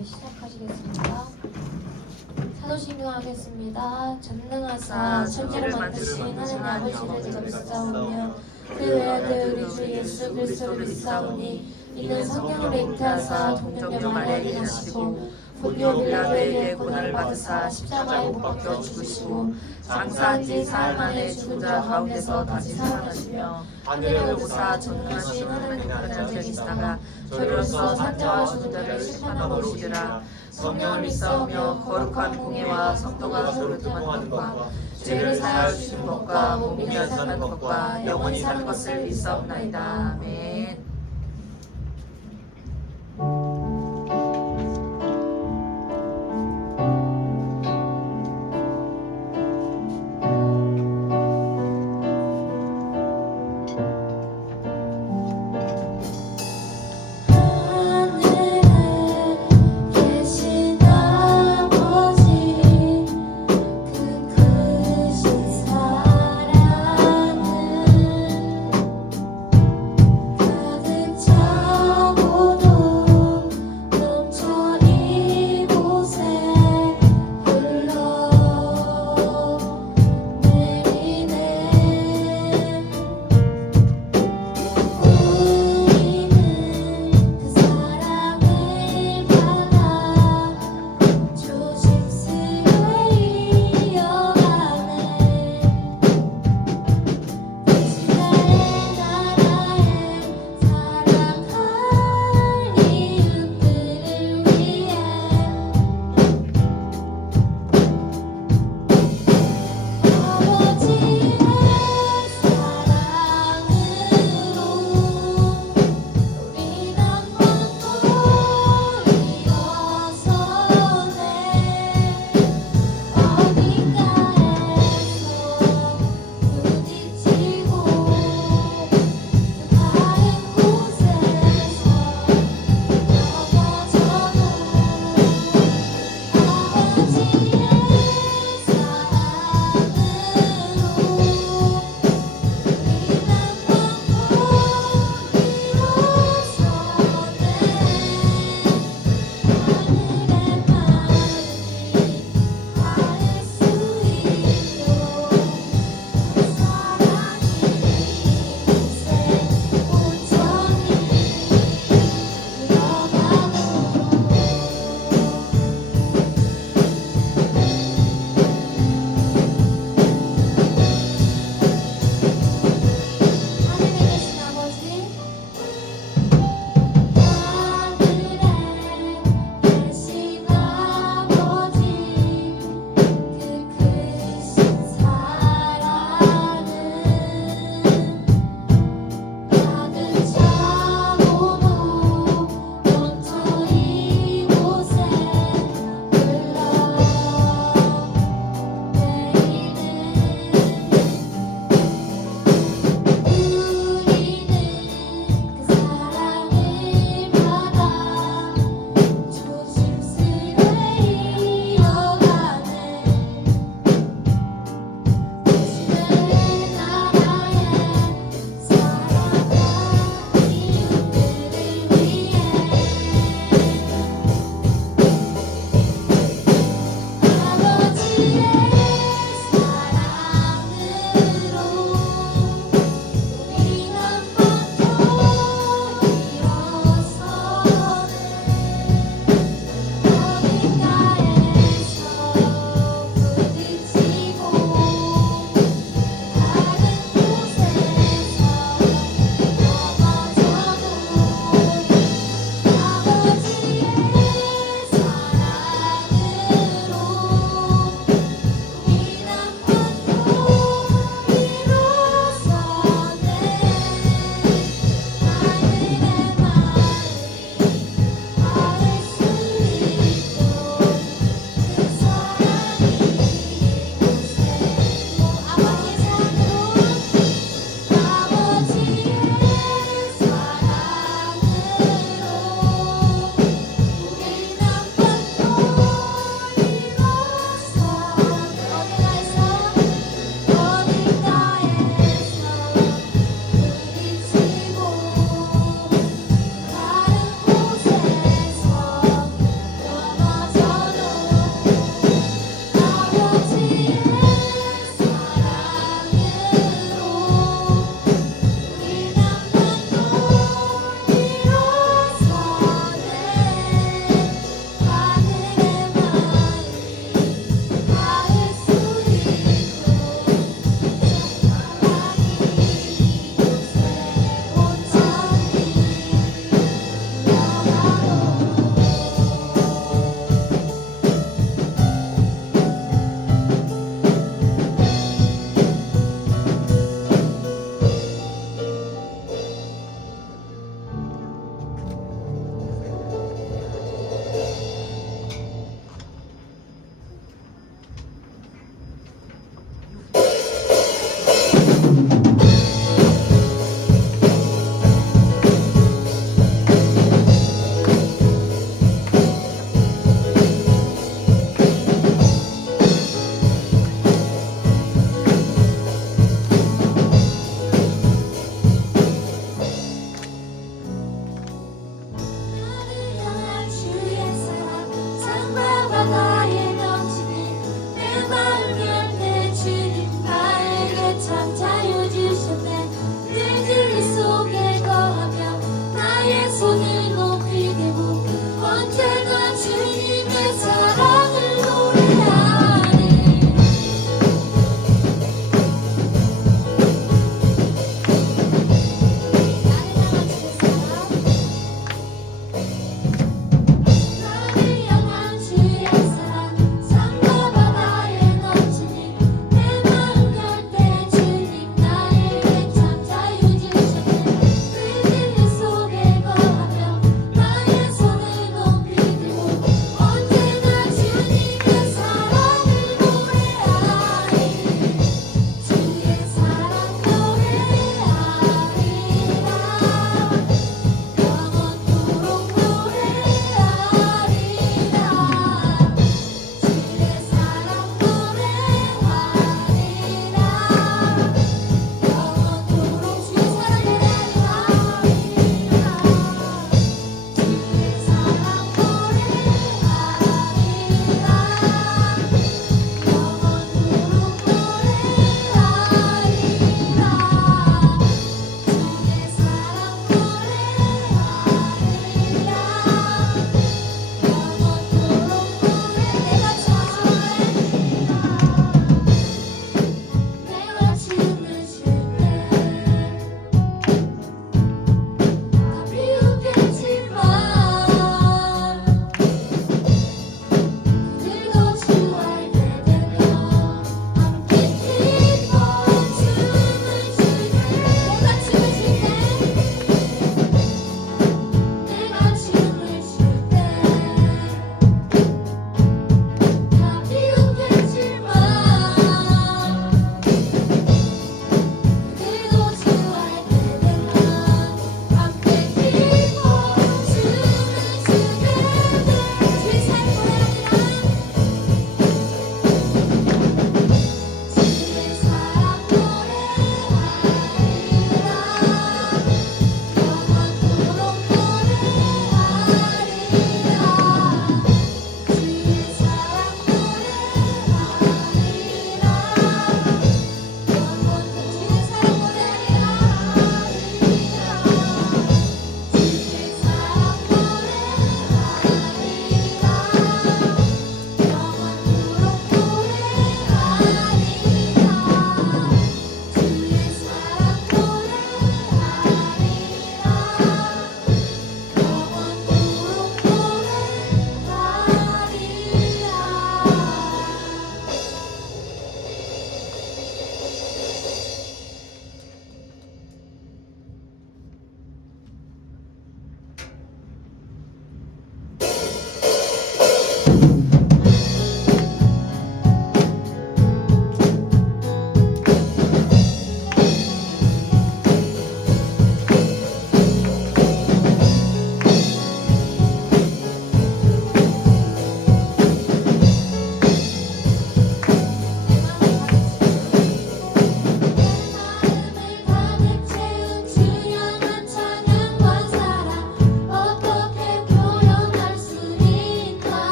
예배 시작하시겠습니다. 사도신경하겠습니다. 전능하사 천지를 만드신 하나님 아버지를 제가 믿사오며 그 외아들 우리 주 예수 그리스도를 믿사오니 이는 성령으로 잉태하사 동정녀 마리아에게 나시고 본디오 빌라도에게 고난을 받으사 십자가에 못 박혀 죽으시고 장사한 지 사흘 만에 죽은 자 가운데서 다시 살아나시며 하늘에 오르사 전능하신 하나님 나라에 계시다가 저희로서 산자와 죽은 자를 심판하러 오시리라. 성령을 믿사오며 거룩한 공예와 성도가 서로 동하는 것과 죄를 사하여 주시는 것과 몸이 사는 것과 영원히 사는 것을 믿사옵나이다. 아멘. 그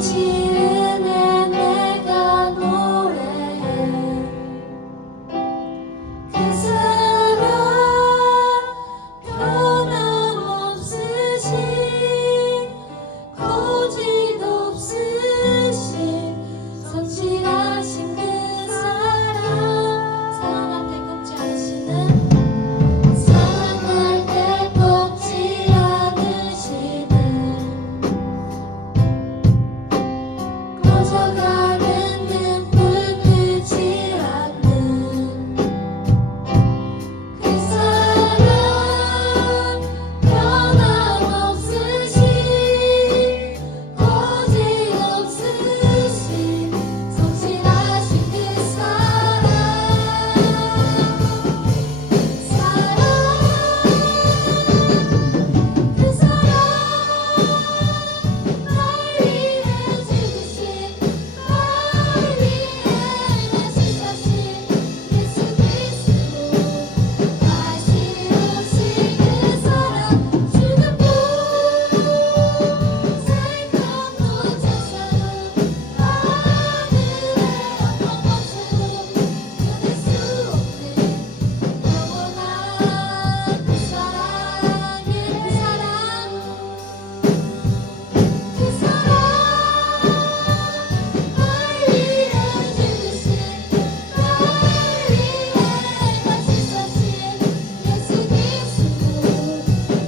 지은에 내가 노래해 그 사랑 변함없으신 거짓 없으신 성실하신 그 사랑 사랑할 때 꺾지 않으시는 사랑할 때 꺾지 않으시는 꺼져가는 눈불 끄지 않는 그 사랑 변함없으신 거짓 없으신 성실하신 그 사랑 그 사랑 날 위해 죽으신 날 위해 나시사신 예수 그리스도 다시 오신 그 사랑 죽음도 생명도 천사도 하늘의 어떤 것으로 끊을 수 없는 영원한 그 사랑의 그 사랑 날 위해 죽으신 날 위해 다시 사신 예수 그리스도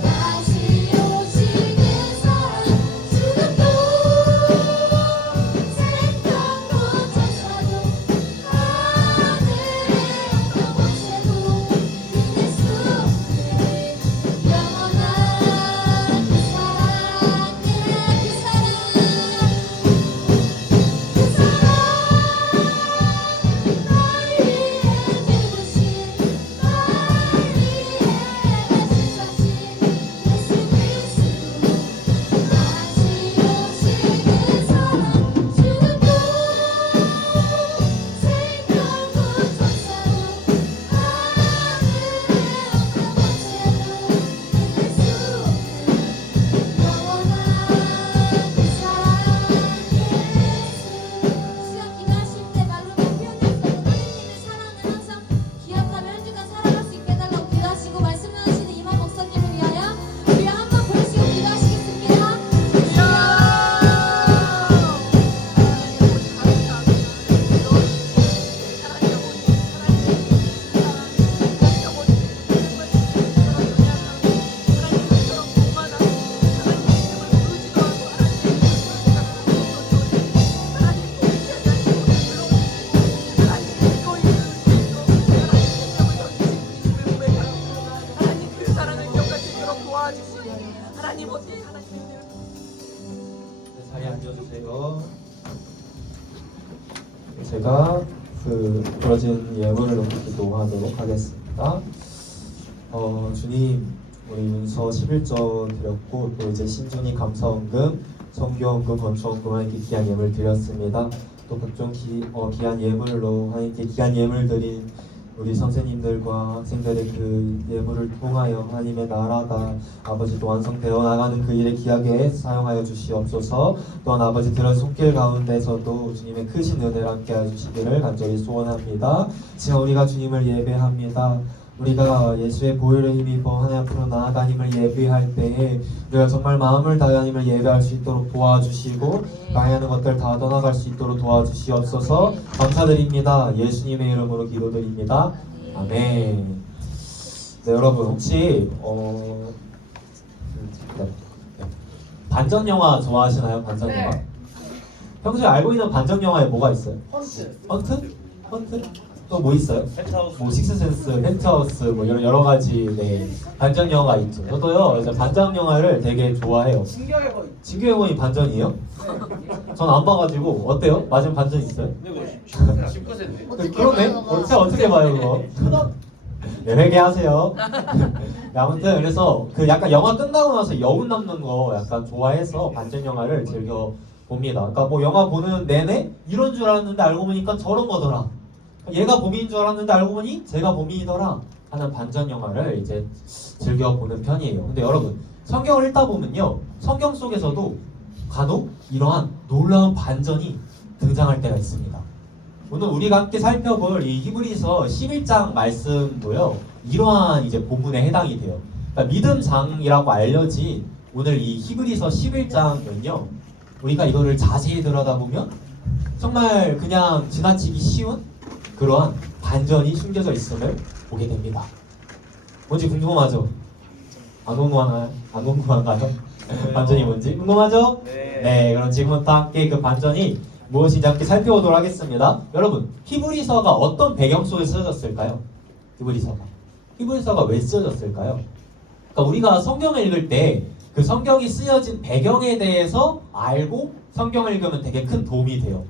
다시 오신 그 사랑 죽음도 생명도 천사도 하늘의 어떤 권세도 이길 수 없는 영원한 그 사랑의 그 사랑 날 위해 죽으신 날 위해 다시 사신 예수 그리스도 다시 오신 그 사랑 죽음도 생명도 천사도 하늘의 어떤 권세도 이길 수 없는 영원한 그 사랑의 수영 기도하실 때 말로만 표현할 수 없는 하느님의 사랑을 항상 기억하며 한 주간 살아갈 수 있게 해달라고 기도하시고 말씀 나누시는 이만 목사님을 위하여 우리 한번 부르시고 기도하시겠습니다. 네, 자리에 앉아주세요. 제가 부러진 예물을 놓고 기도하도록 하겠습니다. 주님, 우리 윤서 11조 드렸고 또 이제 신중히 감사원금, 성교원금, 건축원금 하나님께 귀한 예물 드렸습니다. 또 각종 귀한 예물로 하나님께 귀한 예물 드린 우리 선생님들과 학생들의 그 예물을 통하여 하나님의 나라가 아버지 또 완성되어 나가는 그 일에 귀하게 사용하여 주시옵소서. 또한 아버지 들은 손길 가운데서도 주님의 크신 은혜를 함께 해주시기를 간절히 소원합니다. 지금 우리가 주님을 예배합니다. 우리가 예수의 보혈에 힘입어 하나님 앞으로 나아가 하나님을 예배할 때에 우리가 정말 마음을 다해 하나님을 예배할 수 있도록 도와주시고 방해하는 것들 다 떠나갈 수 있도록 도와주시옵소서. 감사드립니다. 예수님의 이름으로 기도드립니다. 아멘. 네, 여러분 혹시 반전 영화 좋아하시나요? 반전 영화? 네. 평소에 알고 있는 반전 영화에 뭐가 있어요? 헌트. 헌트? 헌트? 또 뭐 있어요? 펜트하우스. 뭐 식스센스, 펜트하우스 뭐 이런 여러 가지 네, 반전 영화가 있죠. 저도요 이제 반전 영화를 되게 좋아해요. 진격의 거인. 진규의 거인 반전이에요? 전 안 봐가지고 어때요? 맞으면 반전 있어요? 근데 그거 10%인데. 그러네? 어떻게 봐요 그거? 네, 회개하세요. 네, 아무튼 그래서 그 약간 영화 끝나고 나서 여운 남는 거 약간 좋아해서 반전 영화를 즐겨 봅니다. 그러니까 뭐 영화 보는 내내 이런 줄 알았는데 알고 보니까 저런 거더라. 얘가 범인인 줄 알았는데 알고 보니 제가 범인이더라 하는 반전 영화를 이제 즐겨 보는 편이에요. 근데 여러분 성경을 읽다 보면요, 성경 속에서도 간혹 이러한 놀라운 반전이 등장할 때가 있습니다. 오늘 우리가 함께 살펴볼 이 히브리서 11장 말씀도요, 이러한 이제 본문에 해당이 돼요. 그러니까 믿음장이라고 알려진 오늘 이 히브리서 11장은요, 우리가 이거를 자세히 들여다보면 정말 그냥 지나치기 쉬운 그러한 반전이 숨겨져 있음을 보게 됩니다. 뭔지 궁금하죠? 안 궁금한가요? 안 궁금한가요? 반전이 뭔지 궁금하죠? 네, 그럼 지금부터 함께 그 반전이 무엇인지 함께 살펴보도록 하겠습니다. 여러분, 히브리서가 어떤 배경 속에 쓰여졌을까요? 히브리서가 왜 쓰여졌을까요? 그러니까 우리가 성경을 읽을 때 그 성경이 쓰여진 배경에 대해서 알고 성경을 읽으면 되게 큰 도움이 돼요.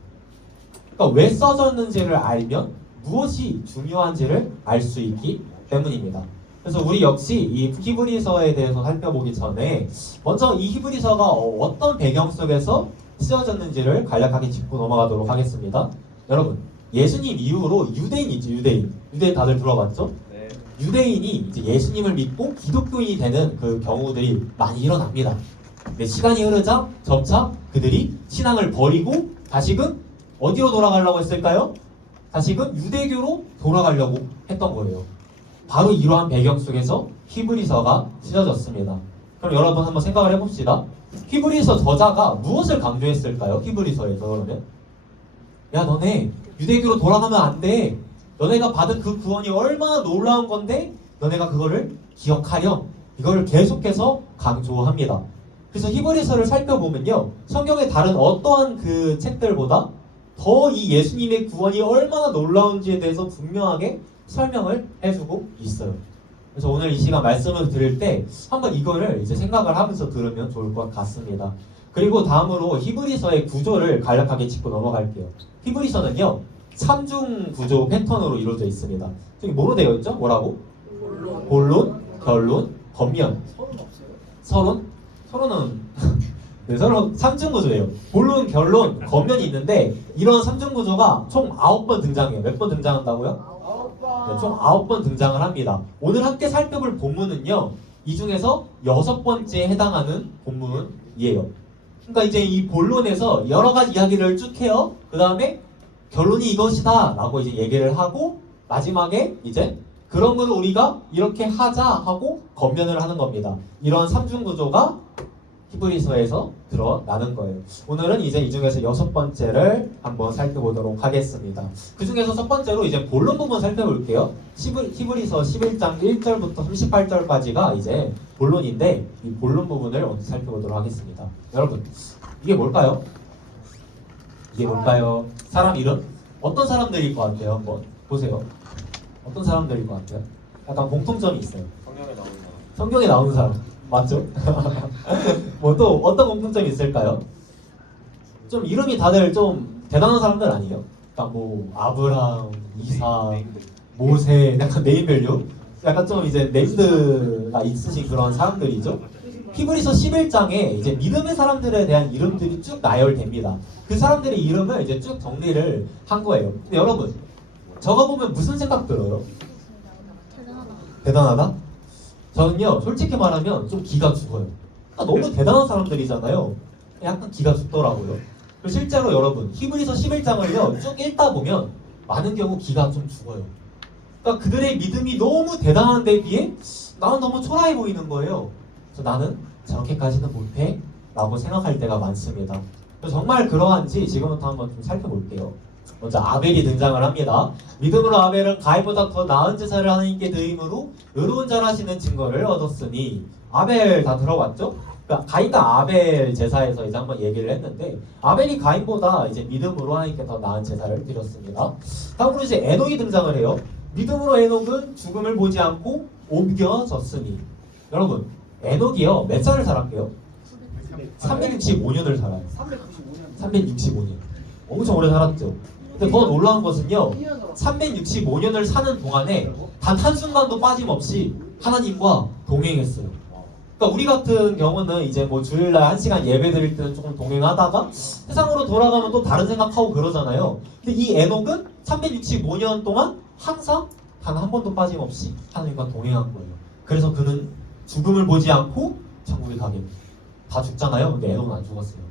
그러니까 왜 써졌는지를 알면 무엇이 중요한지를 알 수 있기 때문입니다. 그래서 우리 역시 이 히브리서에 대해서 살펴보기 전에 먼저 이 히브리서가 어떤 배경 속에서 쓰여졌는지를 간략하게 짚고 넘어가도록 하겠습니다. 여러분, 예수님 이후로 유대인이죠. 유대인 다들 들어봤죠? 네. 유대인이 이제 예수님을 믿고 기독교인이 되는 그 경우들이 많이 일어납니다. 근데 시간이 흐르자 점차 그들이 신앙을 버리고 다시금 어디로 돌아가려고 했을까요? 다시금 유대교로 돌아가려고 했던 거예요. 바로 이러한 배경 속에서 히브리서가 쓰여졌습니다. 그럼 여러분 한번 생각을 해봅시다. 히브리서 저자가 무엇을 강조했을까요? 히브리서에서 그러면 야, 너네 유대교로 돌아가면 안 돼. 너네가 받은 그 구원이 얼마나 놀라운 건데 너네가 그거를 기억하렴. 이거를 계속해서 강조합니다. 그래서 히브리서를 살펴보면요, 성경의 다른 어떠한 그 책들보다 더 이 예수님의 구원이 얼마나 놀라운지에 대해서 분명하게 설명을 해주고 있어요. 그래서 오늘 이 시간 말씀을 들을 때 한번 이거를 이제 생각을 하면서 들으면 좋을 것 같습니다. 그리고 다음으로 히브리서의 구조를 간략하게 짚고 넘어갈게요. 히브리서는요, 3중 구조 패턴으로 이루어져 있습니다. 저기 뭐로 되어 있죠? 뭐라고? 본론, 결론, 겉면. 서론은 네, 서론 3중 구조예요. 본론, 결론, 겉면이 있는데 이런 3중 구조가 총 9번 등장해요. 몇 번 등장한다고요? 네, 총 9번 등장을 합니다. 오늘 함께 살펴볼 본문은요, 이 중에서 6번째에 해당하는 본문이에요. 그러니까 이제 이 본론에서 여러 가지 이야기를 쭉 해요. 그 다음에 결론이 이것이다 라고 이제 얘기를 하고 마지막에 이제 그러므로 우리가 이렇게 하자 하고 겉면을 하는 겁니다. 이런 3중 구조가 히브리서에서 드러나는 거예요. 오늘은 이제 이 중에서 6번째를 한번 살펴보도록 하겠습니다. 그 중에서 첫 번째로 이제 본론 부분 살펴볼게요. 히브리서 11장 1절부터 38절까지가 이제 본론인데 이 본론 부분을 먼저 살펴보도록 하겠습니다. 여러분, 이게 뭘까요? 사람 이름? 어떤 사람들일 것 같아요? 한번 보세요. 어떤 사람들일 것 같아요? 약간 공통점이 있어요. 성경에 나오는 사람. 맞죠? 뭐 또 어떤 공통점이 있을까요? 좀 이름이 다들 좀 대단한 사람들 아니에요? 그러니까 뭐 아브람, 이삭, 모세, 약간 네임밸류, 약간 좀 이제 네임드가 있으신 그런 사람들이죠. 히브리서 11장에 이제 믿음의 사람들에 대한 이름들이 쭉 나열됩니다. 그 사람들의 이름을 이제 쭉 정리를 한 거예요. 근데 여러분, 저거 보면 무슨 생각 들어요? 대단하다? 저는요, 솔직히 말하면 좀 기가 죽어요. 너무 대단한 사람들이잖아요. 약간 기가 죽더라고요. 실제로 여러분, 히브리서 11장을요 쭉 읽다 보면 많은 경우 기가 좀 죽어요. 그러니까 그들의 믿음이 너무 대단한 데 비해 나는 너무 초라해 보이는 거예요. 그래서 나는 저렇게까지는 못해 라고 생각할 때가 많습니다. 그래서 정말 그러한지 지금부터 한번 좀 살펴볼게요. 먼저 아벨이 등장을 합니다. 믿음으로 아벨은 가인보다 더 나은 제사를 하나님께 드림으로 의로운 자라시는 증거를 얻었으니. 아벨 다 들어봤죠? 그러니까 가인과 아벨 제사에서 이제 한번 얘기를 했는데 아벨이 가인보다 이제 믿음으로 하나님께 더 나은 제사를 드렸습니다. 다음으로 이제 에녹이 등장을 해요. 믿음으로 에녹은 죽음을 보지 않고 옮겨졌으니. 여러분, 에녹이요 몇 살을 살았게요? 365년을 살아요. 365년. 엄청 오래 살았죠. 근데 더 놀라운 것은요, 365년을 사는 동안에 단 한순간도 빠짐없이 하나님과 동행했어요. 그러니까 우리 같은 경우는 이제 뭐 주일날 1시간 예배 드릴 때는 조금 동행하다가 세상으로 돌아가면 또 다른 생각하고 그러잖아요. 근데 이 에녹은 365년 동안 항상 단 한 번도 빠짐없이 하나님과 동행한 거예요. 그래서 그는 죽음을 보지 않고 천국에 가게 돼요. 다 죽잖아요. 근데 에녹은 안 죽었어요.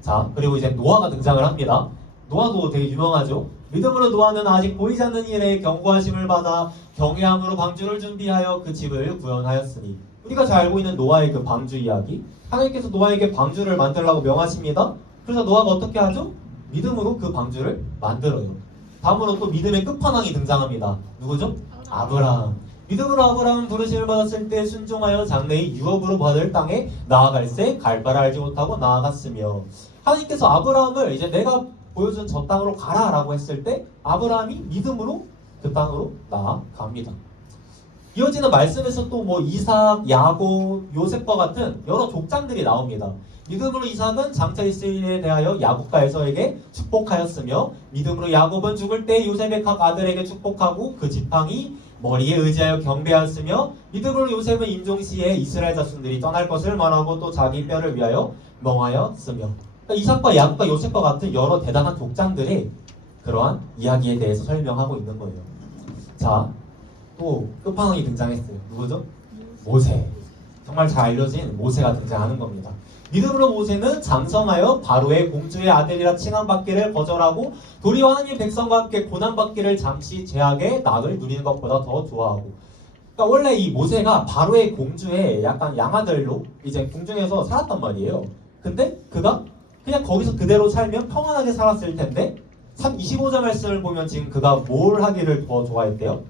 자, 그리고 이제 노아가 등장을 합니다. 노아도 되게 유명하죠. 믿음으로 노아는 아직 보이지 않는 일에 경고하심을 받아 경외함으로 방주를 준비하여 그 집을 구현하였으니. 우리가 잘 알고 있는 노아의 그 방주 이야기. 하나님께서 노아에게 방주를 만들라고 명하십니다. 그래서 노아가 어떻게 하죠? 믿음으로 그 방주를 만들어요. 다음으로 또 믿음의 끝판왕이 등장합니다. 누구죠? 아브라함. 믿음으로 아브라함은 부르심을 받았을 때 순종하여 장래의 유업으로 받을 땅에 나아갈새 갈 바를 알지 못하고 나아갔으며. 하나님께서 아브라함을 이제 내가 보여준 저 땅으로 가라라고 했을 때 아브라함이 믿음으로 그 땅으로 나아갑니다. 이어지는 말씀에서 또 뭐 이삭, 야곱, 요셉과 같은 여러 족장들이 나옵니다. 믿음으로 이삭은 장차 있을 일에 대하여 야곱과 에서에게 축복하였으며, 믿음으로 야곱은 죽을 때 요셉의 각 아들에게 축복하고 그 지팡이 머리에 의지하여 경배하였으며, 믿음으로 요셉은 임종시에 이스라엘 자손들이 떠날 것을 말하고 또 자기 뼈를 위하여 멍하였으며. 그러니까 이삭과 야곱과 요셉과 같은 여러 대단한 족장들의 그러한 이야기에 대해서 설명하고 있는 거예요. 자, 또 끝판왕이 등장했어요. 누구죠? 모세. 정말 잘 알려진 모세가 등장하는 겁니다. 믿음으로 모세는 장성하여 바로의 공주의 아들이라 칭함받기를 거절하고 도리어 하나님의 백성과 함께 고난받기를 잠시 제약의 낙을 누리는 것보다 더 좋아하고. 그러니까 원래 이 모세가 바로의 공주의 약간 양아들로 이제 궁중에서 살았단 말이에요. 근데 그가 그냥 거기서 그대로 살면 평안하게 살았을 텐데 25절 말씀을 보면 지금 그가 뭘 하기를 더 좋아했대요?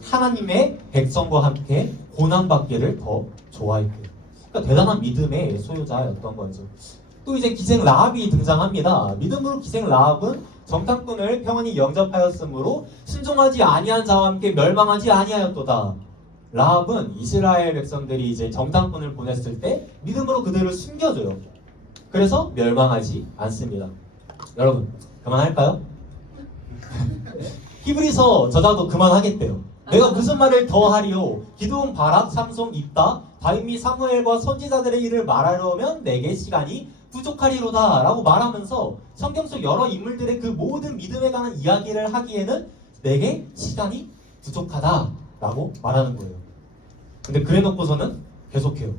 하나님의 백성과 함께 고난받기를 더 좋아했대요. 그러니까 대단한 믿음의 소유자였던 거죠. 또 이제 기생 라합이 등장합니다. 믿음으로 기생 라합은 정탐꾼을 평안히 영접하였으므로 순종하지 아니한 자와 함께 멸망하지 아니하였도다. 라합은 이스라엘 백성들이 이제 정탐꾼을 보냈을 때 믿음으로 그들을 숨겨줘요. 그래서 멸망하지 않습니다. 여러분 그만할까요? 히브리서 저자도 그만하겠대요. 내가 무슨 말을 더 하리요? 기드온, 바락, 삼손, 입다, 다윗 및 사무엘과 선지자들의 일을 말하려면 내게 시간이 부족하리로다 라고 말하면서 성경 속 여러 인물들의 그 모든 믿음에 관한 이야기를 하기에는 내게 시간이 부족하다 라고 말하는 거예요. 근데 그래놓고서는 계속해요.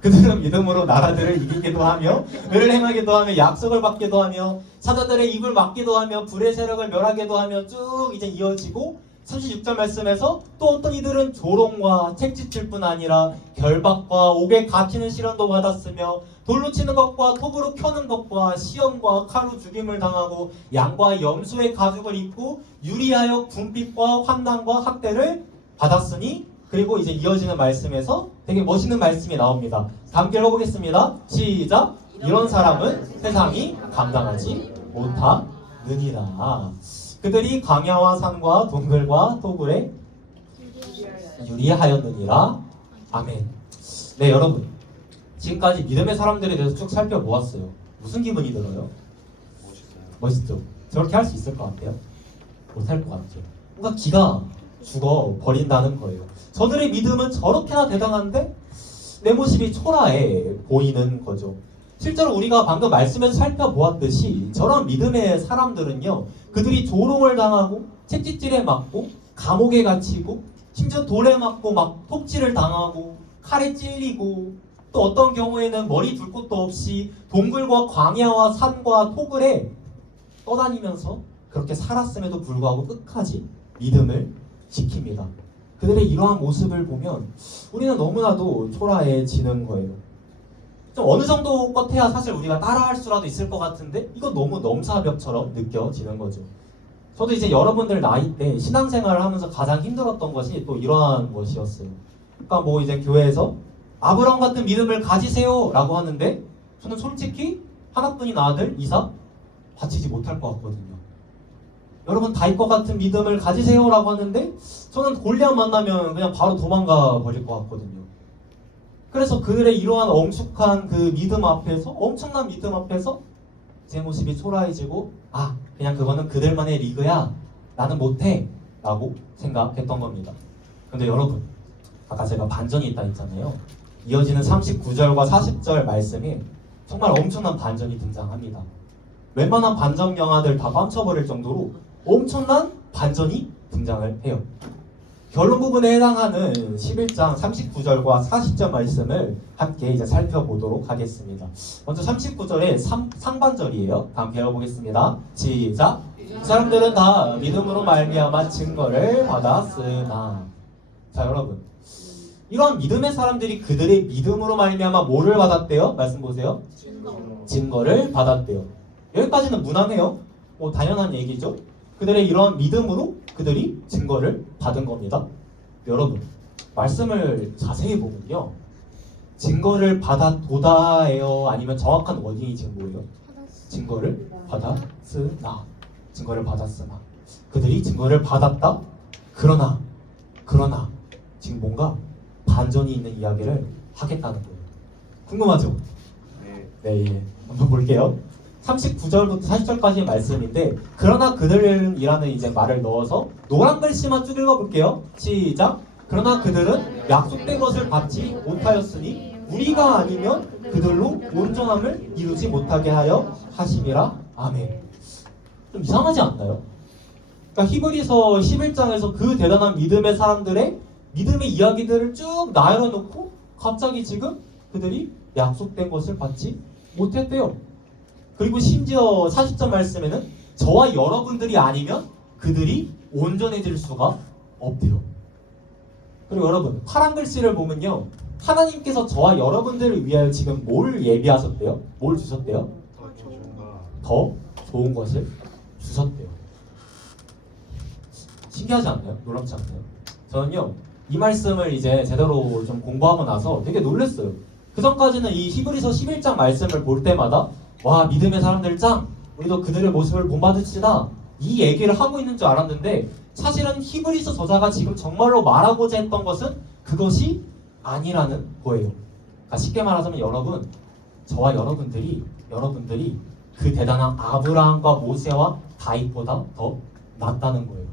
그들은 믿음으로 나라들을 이기기도 하며 의를 행하기도 하며 약속을 받기도 하며 사자들의 입을 막기도 하며 불의 세력을 멸하기도 하며 쭉 이제 이어지고 36절 말씀에서 또 어떤 이들은 조롱과 책짓을 뿐 아니라 결박과 옥에 갇히는 시련도 받았으며 돌로 치는 것과 톱으로 켜는 것과 시험과 칼로 죽임을 당하고 양과 염소의 가죽을 입고 유리하여 군핍과 환난과 학대를 받았으니. 그리고 이제 이어지는 말씀에서 되게 멋있는 말씀이 나옵니다. 다 함께 읽어보겠습니다. 시작! 이런 사람은 세상이 감당하지 못하느니라. 그들이 광야와 산과 동굴과 토굴에 유리하였느니라. 아멘. 네, 여러분 지금까지 믿음의 사람들에 대해서 쭉 살펴보았어요. 무슨 기분이 들어요? 멋있죠? 저렇게 할 수 있을 것 같아요? 못할 것 같죠? 뭔가 기가 죽어버린다는 거예요. 저들의 믿음은 저렇게나 대단한데 내 모습이 초라해 보이는 거죠. 실제로 우리가 방금 말씀에서 살펴보았듯이 저런 믿음의 사람들은요, 그들이 조롱을 당하고 채찍질에 맞고 감옥에 갇히고 심지어 돌에 맞고 막 톱질을 당하고 칼에 찔리고 또 어떤 경우에는 머리 둘 곳도 없이 동굴과 광야와 산과 토굴에 떠다니면서 그렇게 살았음에도 불구하고 끝까지 믿음을 지킵니다. 그들의 이러한 모습을 보면 우리는 너무나도 초라해지는 거예요. 좀 어느 정도 껏해야 사실 우리가 따라할 수라도 있을 것 같은데 이건 너무 넘사벽처럼 느껴지는 거죠. 저도 이제 여러분들 나이 때 신앙생활을 하면서 가장 힘들었던 것이 또 이러한 것이었어요. 그러니까 뭐 이제 교회에서 아브라함 같은 믿음을 가지세요 라고 하는데 저는 솔직히 하나뿐인 아들 이삭 바치지 못할 것 같거든요. 여러분 다윗과 같은 믿음을 가지세요 라고 하는데 저는 골리앗 만나면 그냥 바로 도망가 버릴 것 같거든요. 그래서 그들의 이러한 엄숙한 그 믿음 앞에서, 엄청난 믿음 앞에서 제 모습이 초라해지고 그냥 그거는 그들만의 리그야, 나는 못해 라고 생각했던 겁니다. 근데 여러분 아까 제가 반전이 있다 했잖아요. 이어지는 39절과 40절 말씀에 정말 엄청난 반전이 등장합니다. 웬만한 반전 영화들 다 깜쳐버릴 정도로 엄청난 반전이 등장을 해요. 결론 부분에 해당하는 11장 39절과 40절 말씀을 함께 이제 살펴보도록 하겠습니다. 먼저 39절의 상반절이에요. 다음 배워보겠습니다. 시작. 이 사람들은 다 믿음으로 말미암아 증거를 받았으나. 자, 여러분, 이러한 믿음의 사람들이 그들의 믿음으로 말미암아 뭐를 받았대요? 말씀 보세요. 증거를 받았대요. 여기까지는 무난해요. 당연한 얘기죠. 그들의 이러한 믿음으로 그들이 증거를 받은 겁니다. 여러분, 말씀을 자세히 보면요, 증거를 받았도다예요? 아니면 정확한 원인이 지금 뭐예요? 증거를 받았으나. 증거를 받았으나. 그들이 증거를 받았다? 그러나 지금 뭔가 반전이 있는 이야기를 하겠다는 거예요. 궁금하죠? 네, 예. 한번 볼게요. 39절부터 40절까지의 말씀인데, 그러나 그들은 이라는 이제 말을 넣어서 노란 글씨만 쭉 읽어볼게요. 시작. 그러나 그들은 약속된 것을 받지 못하였으니 우리가 아니면 그들로 온전함을 이루지 못하게 하여 하심이라. 아멘. 좀 이상하지 않나요? 그러니까 히브리서 11장에서 그 대단한 믿음의 사람들의 믿음의 이야기들을 쭉 나열해놓고 갑자기 지금 그들이 약속된 것을 받지 못했대요. 그리고 심지어 40절 말씀에는 저와 여러분들이 아니면 그들이 온전해질 수가 없대요. 그리고 여러분, 파란 글씨를 보면요, 하나님께서 저와 여러분들을 위하여 지금 뭘 예비하셨대요? 뭘 주셨대요? 더 좋은 것을 주셨대요. 신기하지 않나요? 놀랍지 않나요? 저는요, 이 말씀을 이제 제대로 좀 공부하고 나서 되게 놀랐어요. 그 전까지는 이 히브리서 11장 말씀을 볼 때마다 와, 믿음의 사람들 짱! 우리도 그들의 모습을 본받읍시다, 이 얘기를 하고 있는 줄 알았는데, 사실은 히브리서 저자가 지금 정말로 말하고자 했던 것은 그것이 아니라는 거예요. 그러니까 쉽게 말하자면 여러분, 저와 여러분들이 그 대단한 아브라함과 모세와 다윗보다 더 낫다는 거예요.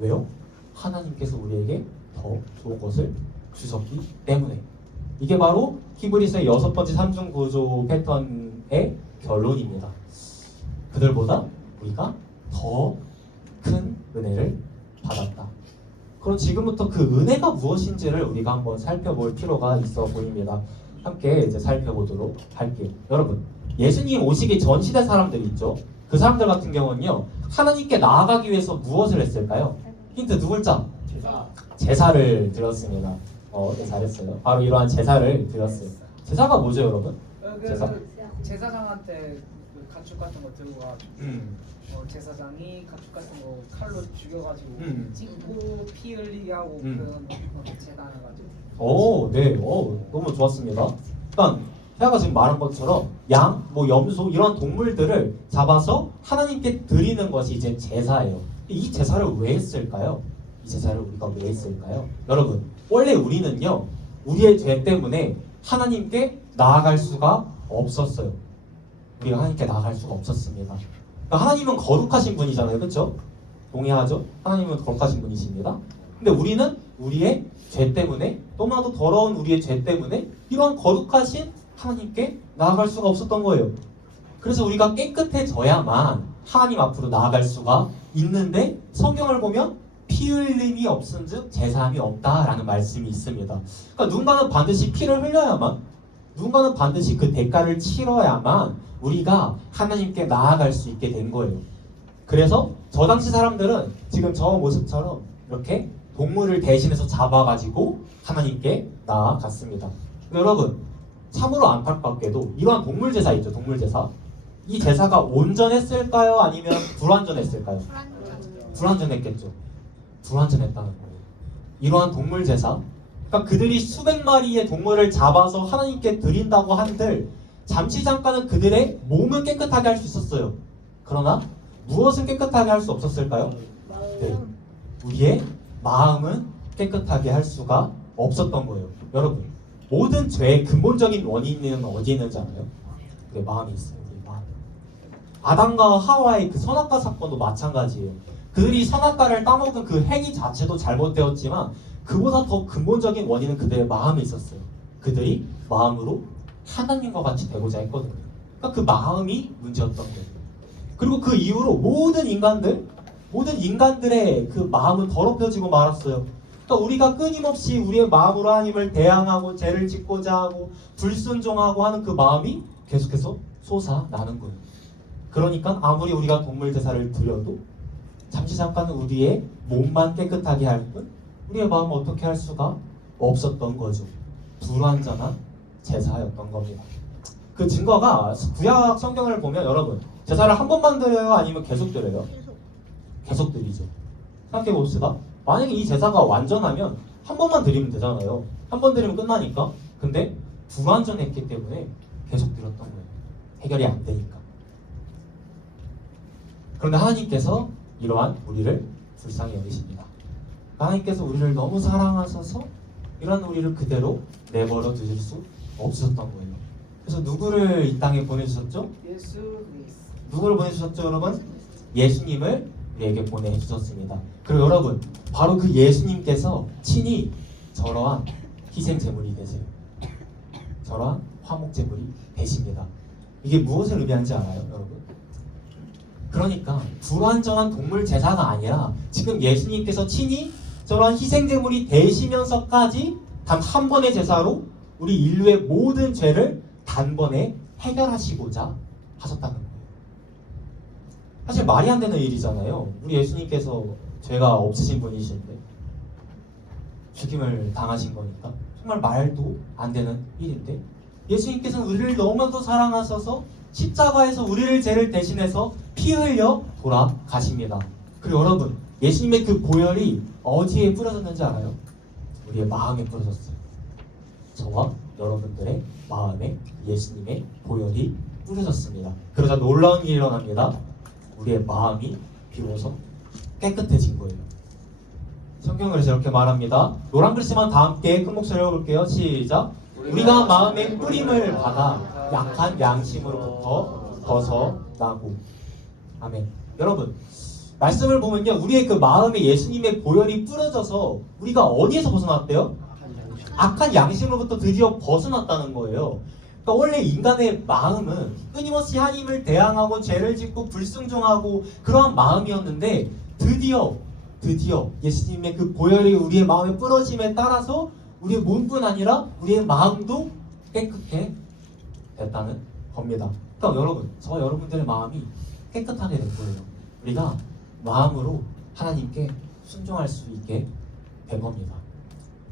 왜요? 하나님께서 우리에게 더 좋은 것을 주셨기 때문에. 이게 바로 히브리서의 6번째 삼중 구조 패턴의 결론입니다. 그들보다 우리가 더 큰 은혜를 받았다. 그럼 지금부터 그 은혜가 무엇인지를 우리가 한번 살펴볼 필요가 있어 보입니다. 함께 이제 살펴보도록 할게요. 여러분, 예수님 오시기 전 시대 사람들 있죠? 그 사람들 같은 경우는요, 하나님께 나아가기 위해서 무엇을 했을까요? 힌트 두 글자. 제사를 드렸습니다. 네, 잘했어요. 바로 이러한 제사를 드렸어요. 제사가 뭐죠, 여러분? 제사장한테 그 가축 같은 거 들고 가지고 제사장이 가축 같은 거 칼로 죽여가지고 찢고 피 흘리게 하고 그런 제단해가지고. 오, 네, 너무 좋았습니다. 일단 태아가 지금 말한 것처럼 양, 염소 이런 동물들을 잡아서 하나님께 드리는 것이 이제 제사예요. 이 제사를 왜 했을까요? 이 제사를 우리가 왜 했을까요? 여러분, 원래 우리는요, 우리의 죄 때문에 하나님께 나아갈 수가 없었어요. 우리가 하나님께 나아갈 수가 없었습니다. 그러니까 하나님은 거룩하신 분이잖아요, 그렇죠? 동의하죠? 하나님은 거룩하신 분이십니다. 근데 우리는 우리의 죄 때문에, 너무나도 더러운 우리의 죄 때문에 이런 거룩하신 하나님께 나아갈 수가 없었던 거예요. 그래서 우리가 깨끗해져야만 하나님 앞으로 나아갈 수가 있는데, 성경을 보면 피 흘림이 없은즉 제사함이 없다라는 말씀이 있습니다. 그러니까 누군가는 반드시 피를 흘려야만, 누군가는 반드시 그 대가를 치러야만 우리가 하나님께 나아갈 수 있게 된 거예요. 그래서 저 당시 사람들은 지금 저 모습처럼 이렇게 동물을 대신해서 잡아가지고 하나님께 나아갔습니다. 여러분, 참으로 안타깝게도 이러한 동물 제사 있죠, 동물 제사. 이 제사가 온전했을까요? 아니면 불완전했을까요? 불완전했겠죠. 불완전했다는 거예요. 이러한 동물 제사, 그러니까 그들이 수백 마리의 동물을 잡아서 하나님께 드린다고 한들 잠시 잠깐은 그들의 몸은 깨끗하게 할 수 있었어요. 그러나 무엇을 깨끗하게 할 수 없었을까요? 네, 우리의 마음은 깨끗하게 할 수가 없었던 거예요. 여러분, 모든 죄의 근본적인 원인은 어디에 있는지 알아요? 네, 마음이 있어요. 마음. 아담과 하와의 그 선악과 사건도 마찬가지예요. 그들이 선악과를 따먹은 그 행위 자체도 잘못되었지만 그보다 더 근본적인 원인은 그들의 마음에 있었어요. 그들이 마음으로 하나님과 같이 되고자 했거든요. 그러니까 그 마음이 문제였던 거예요. 그리고 그 이후로 모든 인간들의 그 마음은 더럽혀지고 말았어요. 그러니까 우리가 끊임없이 우리의 마음으로 하나님을 대항하고 죄를 짓고자 하고 불순종하고 하는 그 마음이 계속해서 솟아나는 거예요. 그러니까 아무리 우리가 동물 제사를 드려도 잠시 잠깐 우리의 몸만 깨끗하게 할 뿐 우리의 마음을 어떻게 할 수가 없었던 거죠. 불완전한 제사였던 겁니다. 그 증거가 구약 성경을 보면 여러분 제사를 한 번만 드려요? 아니면 계속 드려요? 계속 드리죠. 생각해 봅시다. 만약에 이 제사가 완전하면 한 번만 드리면 되잖아요. 한 번 드리면 끝나니까. 근데 불완전했기 때문에 계속 드렸던 거예요. 해결이 안 되니까. 그런데 하나님께서 이러한 우리를 불쌍히 여기십니다. 하나님께서 우리를 너무 사랑하셔서 이런 우리를 그대로 내버려 두실 수 없으셨던 거예요. 그래서 누구를 이 땅에 보내주셨죠? 예수 그리스도. 누구를 보내주셨죠, 여러분? 예수님을 우리에게 보내주셨습니다. 그리고 여러분, 바로 그 예수님께서 친히 저러한 희생 제물이 되세요. 저러한 화목 제물이 되십니다. 이게 무엇을 의미하는지 알아요, 여러분? 그러니까 불완전한 동물 제사가 아니라 지금 예수님께서 친히 저러한 희생 제물이 되시면서까지 단 한 번의 제사로 우리 인류의 모든 죄를 단번에 해결하시고자 하셨다는 거예요. 사실 말이 안 되는 일이잖아요. 우리 예수님께서 죄가 없으신 분이신데 죽임을 당하신 거니까 정말 말도 안 되는 일인데 예수님께서는 우리를 너무나도 사랑하셔서 십자가에서 우리를 죄를 대신해서 피 흘려 돌아가십니다. 그리고 여러분, 예수님의 그 보혈이 어디에 뿌려졌는지 알아요? 우리의 마음에 뿌려졌어요. 저와 여러분들의 마음에 예수님의 보혈이 뿌려졌습니다. 그러자 놀라운 일이 일어납니다. 우리의 마음이 비로소 깨끗해진 거예요. 성경을 이렇게 말합니다. 노란 글씨만 다 함께 큰 목소리로 읽어볼게요. 시작. 우리가 마음의 뿌림을 받아 약한 양심으로부터 벗어나고. 아멘. 여러분, 말씀을 보면요, 우리의 그 마음에 예수님의 보혈이 뿌려져서 우리가 어디에서 벗어났대요? 악한 양심으로부터 드디어 벗어났다는 거예요. 그러니까 원래 인간의 마음은 끊임없이 하나님을 대항하고 죄를 짓고 불순종하고 그러한 마음이었는데 드디어 예수님의 그 보혈이 우리의 마음에 뿌려짐에 따라서 우리의 몸뿐 아니라 우리의 마음도 깨끗해 됐다는 겁니다. 그러니까 여러분, 저와 여러분들의 마음이 깨끗하게 된 거예요. 우리가 마음으로 하나님께 순종할 수 있게 된 겁니다.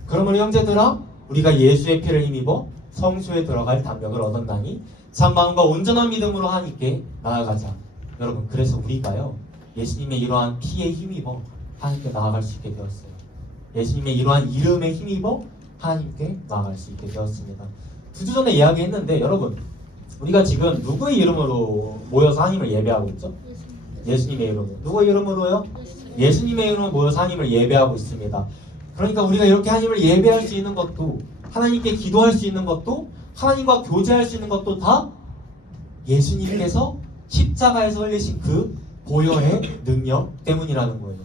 그러므로 형제들아, 우리가 예수의 피를 힘입어 성소에 들어갈 담력을 얻었나니 참마음과 온전한 믿음으로 하나님께 나아가자. 여러분, 그래서 우리가요, 예수님의 이러한 피에 힘입어 하나님께 나아갈 수 있게 되었어요. 예수님의 이러한 이름에 힘입어 하나님께 나아갈 수 있게 되었습니다. 2주 전에 이야기했는데 여러분, 우리가 지금 누구의 이름으로 모여서 하나님을 예배하고 있죠? 예수님의 이름으로. 누구의 이름으로요? 예수님의 이름으로 모여서 하나님을 예배하고 있습니다. 그러니까 우리가 이렇게 하나님을 예배할 수 있는 것도, 하나님께 기도할 수 있는 것도, 하나님과 교제할 수 있는 것도 다 예수님께서 십자가에서 흘리신 그 보혈의 능력 때문이라는 거예요.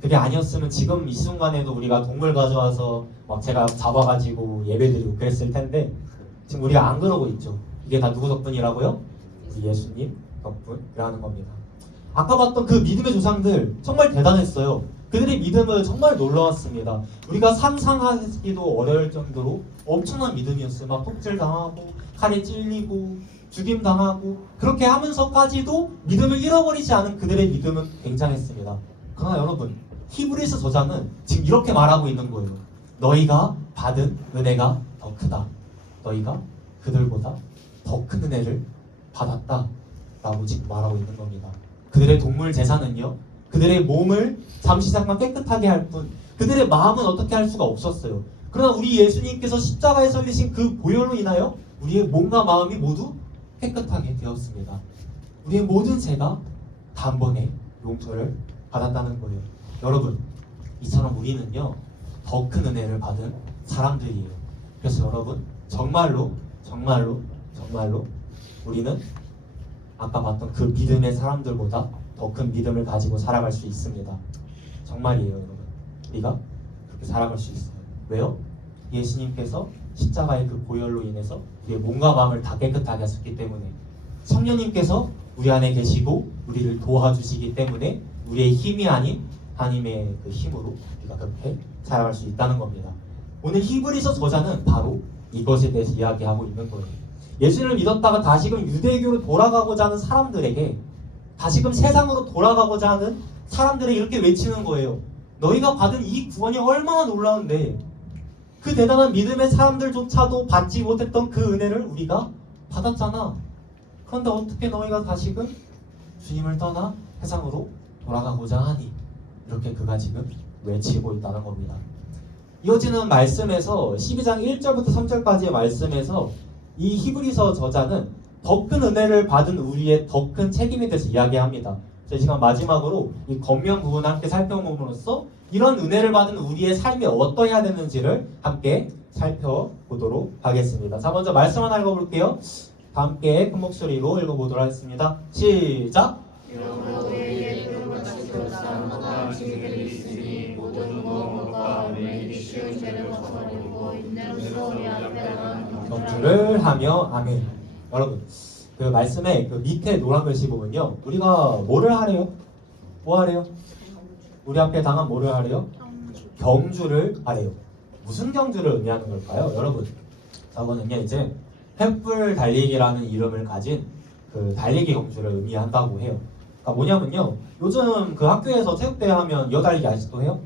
그게 아니었으면 지금 이 순간에도 우리가 동물 가져와서 막 제가 잡아가지고 예배드리고 그랬을 텐데 지금 우리가 안 그러고 있죠. 이게 다 누구 덕분이라고요? 우리 예수님 덕분이라는 겁니다. 아까 봤던 그 믿음의 조상들 정말 대단했어요. 그들의 믿음은 정말 놀라웠습니다. 우리가 상상하기도 어려울 정도로 엄청난 믿음이었어요. 막 폭질 당하고 칼에 찔리고 죽임 당하고 그렇게 하면서까지도 믿음을 잃어버리지 않은 그들의 믿음은 굉장했습니다. 그러나 여러분, 히브리서 저자는 지금 이렇게 말하고 있는 거예요. 너희가 받은 은혜가 더 크다. 너희가 그들보다 더 큰 은혜를 받았다 라고 지금 말하고 있는 겁니다. 그들의 동물 제사는요, 그들의 몸을 잠시 잠깐 깨끗하게 할 뿐 그들의 마음은 어떻게 할 수가 없었어요. 그러나 우리 예수님께서 십자가에서 흘리신 그 보혈로 인하여 우리의 몸과 마음이 모두 깨끗하게 되었습니다. 우리의 모든 죄가 단번에 용서를 받았다는 거예요. 여러분, 이처럼 우리는요, 더 큰 은혜를 받은 사람들이에요. 그래서 여러분, 정말로 우리는 아까 봤던 그 믿음의 사람들보다 더 큰 믿음을 가지고 살아갈 수 있습니다. 정말이에요, 여러분. 우리가 그렇게 살아갈 수 있어요. 왜요? 예수님께서 십자가의 그 보혈로 인해서 우리의 몸과 마음을 다 깨끗하게 하셨기 때문에, 성령님께서 우리 안에 계시고 우리를 도와주시기 때문에 우리의 힘이 아닌 하나님의 그 힘으로 우리가 그렇게 살아갈 수 있다는 겁니다. 오늘 히브리서 저자는 바로 이것에 대해서 이야기하고 있는 거예요. 예수를 믿었다가 다시금 유대교로 돌아가고자 하는 사람들에게, 다시금 세상으로 돌아가고자 하는 사람들에게 이렇게 외치는 거예요. 너희가 받은 이 구원이 얼마나 놀라운데, 그 대단한 믿음의 사람들조차도 받지 못했던 그 은혜를 우리가 받았잖아. 그런데 어떻게 너희가 다시금 주님을 떠나 세상으로 돌아가고자 하니? 이렇게 그가 지금 외치고 있다는 겁니다. 이어지는 말씀에서 12장 1절부터 3절까지의 말씀에서 이 히브리서 저자는 더 큰 은혜를 받은 우리의 더 큰 책임에 대해서 이야기합니다. 이 시간 마지막으로 이 겉면 부분을 함께 살펴봄으로써 이런 은혜를 받은 우리의 삶이 어떠해야 되는지를 함께 살펴보도록 하겠습니다. 자, 먼저 말씀 하나 읽어볼게요. 다 함께 큰 목소리로 읽어보도록 하겠습니다. 시작! 그러므로 우리에게 그것같이 그렇사오나 지혜를 있으니 모든 무엇과 우리에게 쉬운 죄를 벗어버리고 인내로서 우리 앞에 나간 경주를 하며 아멘. 여러분, 그 말씀에 그 밑에 노란 글씨 보면요, 우리가 뭐를 하래요? 뭐 하래요? 우리 앞에 당한 뭐를 하래요? 경주를 하래요. 무슨 경주를 의미하는 걸까요? 여러분, 저거는요 이제 횃불 달리기라는 이름을 가진 그 달리기 경주를 의미한다고 해요. 그러니까 뭐냐면요, 요즘 그 학교에서 체육대회 하면 이어달리기 아직도 해요?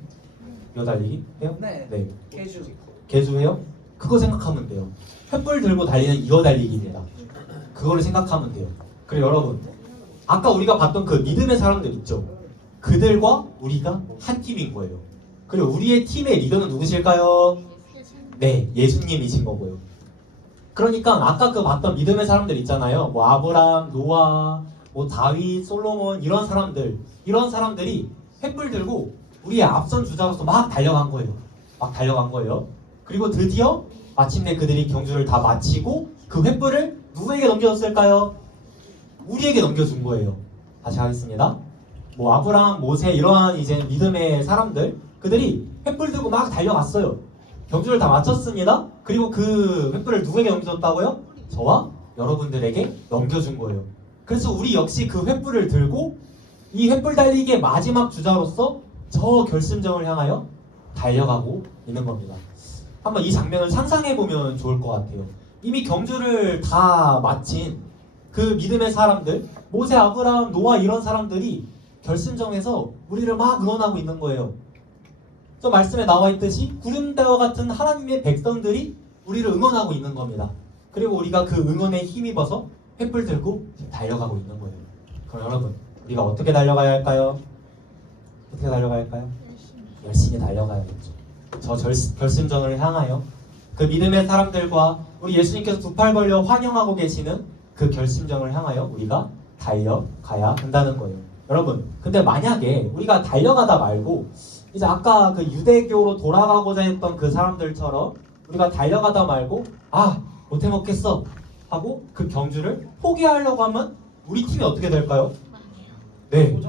이어달리기 해요? 네. 개주. 개주해요? 그거 생각하면 돼요. 횃불 들고 달리는 이어달리기입니다. 그거를 생각하면 돼요. 그리고 여러분, 아까 우리가 봤던 그 믿음의 사람들 있죠? 그들과 우리가 한 팀인 거예요. 그리고 우리의 팀의 리더는 누구실까요? 네, 예수님이신 거고요. 그러니까 아까 그 봤던 믿음의 사람들 있잖아요. 뭐 아브람, 노아, 뭐 다윗, 솔로몬 이런 사람들이 횃불 들고 우리의 앞선 주자로서 막 달려간 거예요. 막 달려간 거예요. 그리고 드디어 마침내 그들이 경주를 다 마치고 그 횃불을 누구에게 넘겨줬을까요? 우리에게 넘겨준 거예요. 다시 하겠습니다. 뭐 아브라함, 모세 이러한 이제 믿음의 사람들, 그들이 횃불 들고 막 달려갔어요. 경주를 다 마쳤습니다. 그리고 그 횃불을 누구에게 넘겨줬다고요? 저와 여러분들에게 넘겨준 거예요. 그래서 우리 역시 그 횃불을 들고 이 횃불 달리기의 마지막 주자로서 저 결승점을 향하여 달려가고 있는 겁니다. 한번 이 장면을 상상해보면 좋을 것 같아요. 이미 경주를 다 마친 그 믿음의 사람들, 모세, 아브라함, 노아 이런 사람들이 결승점에서 우리를 막 응원하고 있는 거예요. 저 말씀에 나와 있듯이 구름대와 같은 하나님의 백성들이 우리를 응원하고 있는 겁니다. 그리고 우리가 그 응원에 힘입어서 횃불 들고 달려가고 있는 거예요. 그럼 여러분, 우리가 어떻게 달려가야 할까요? 어떻게 달려가야 할까요? 열심히 달려가야겠죠. 저 결승점을 향하여 그 믿음의 사람들과 우리 예수님께서 두 팔 벌려 환영하고 계시는 그 결승점을 향하여 우리가 달려가야 한다는 거예요. 여러분, 근데 만약에 우리가 달려가다 말고 이제 아까 그 유대교로 돌아가고자 했던 그 사람들처럼 우리가 달려가다 말고 못해 먹겠어 하고 그 경주를 포기하려고 하면 우리 팀이 어떻게 될까요? 네,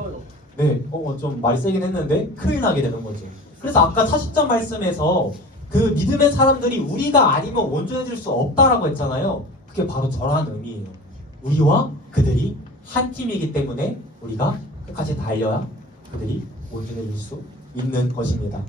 좀 말이 세긴 했는데 큰일 나게 되는 거죠. 그래서 아까 40절 말씀에서 그 믿음의 사람들이 우리가 아니면 온전해질 수 없다라고 했잖아요. 그게 바로 저러한 의미예요. 우리와 그들이 한 팀이기 때문에 우리가 끝까지 달려야 그들이 온전해질 수 있는 것입니다.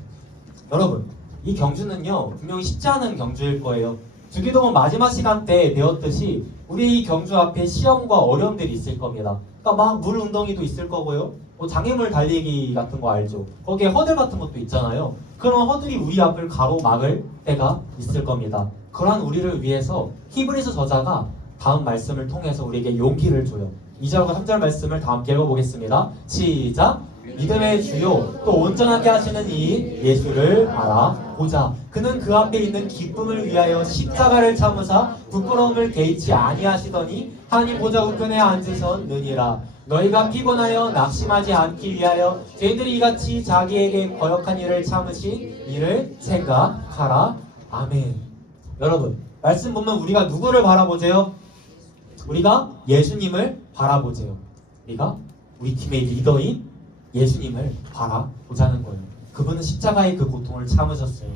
여러분, 이 경주는요 분명히 쉽지 않은 경주일 거예요. 주기도문 마지막 시간 때 배웠듯이 우리 이 경주 앞에 시험과 어려움들이 있을 겁니다. 그러니까 막 물 운동이도 있을 거고요. 뭐 장애물 달리기 같은 거 알죠? 거기에 허들 같은 것도 있잖아요. 그런 허들이 우리 앞을 가로막을 때가 있을 겁니다. 그러한 우리를 위해서 히브리서 저자가 다음 말씀을 통해서 우리에게 용기를 줘요. 2절과 3절 말씀을 다 함께 읽어보겠습니다. 시작! 믿음의 주요 또 온전하게 하시는 이 예수를 알아보자. 그는 그 앞에 있는 기쁨을 위하여 십자가를 참으사 부끄러움을 개의치 아니하시더니 하나님 보좌 우편에 앉으셨느니라. 너희가 피곤하여 낙심하지 않기 위하여 저희들이 이같이 자기에게 거역한 일을 참으신 이를 생각하라. 아멘. 여러분, 말씀 보면 우리가 누구를 바라보세요? 우리가 예수님을 바라보세요. 우리가 우리 팀의 리더인 예수님을 바라보자는 거예요. 그분은 십자가의 그 고통을 참으셨어요.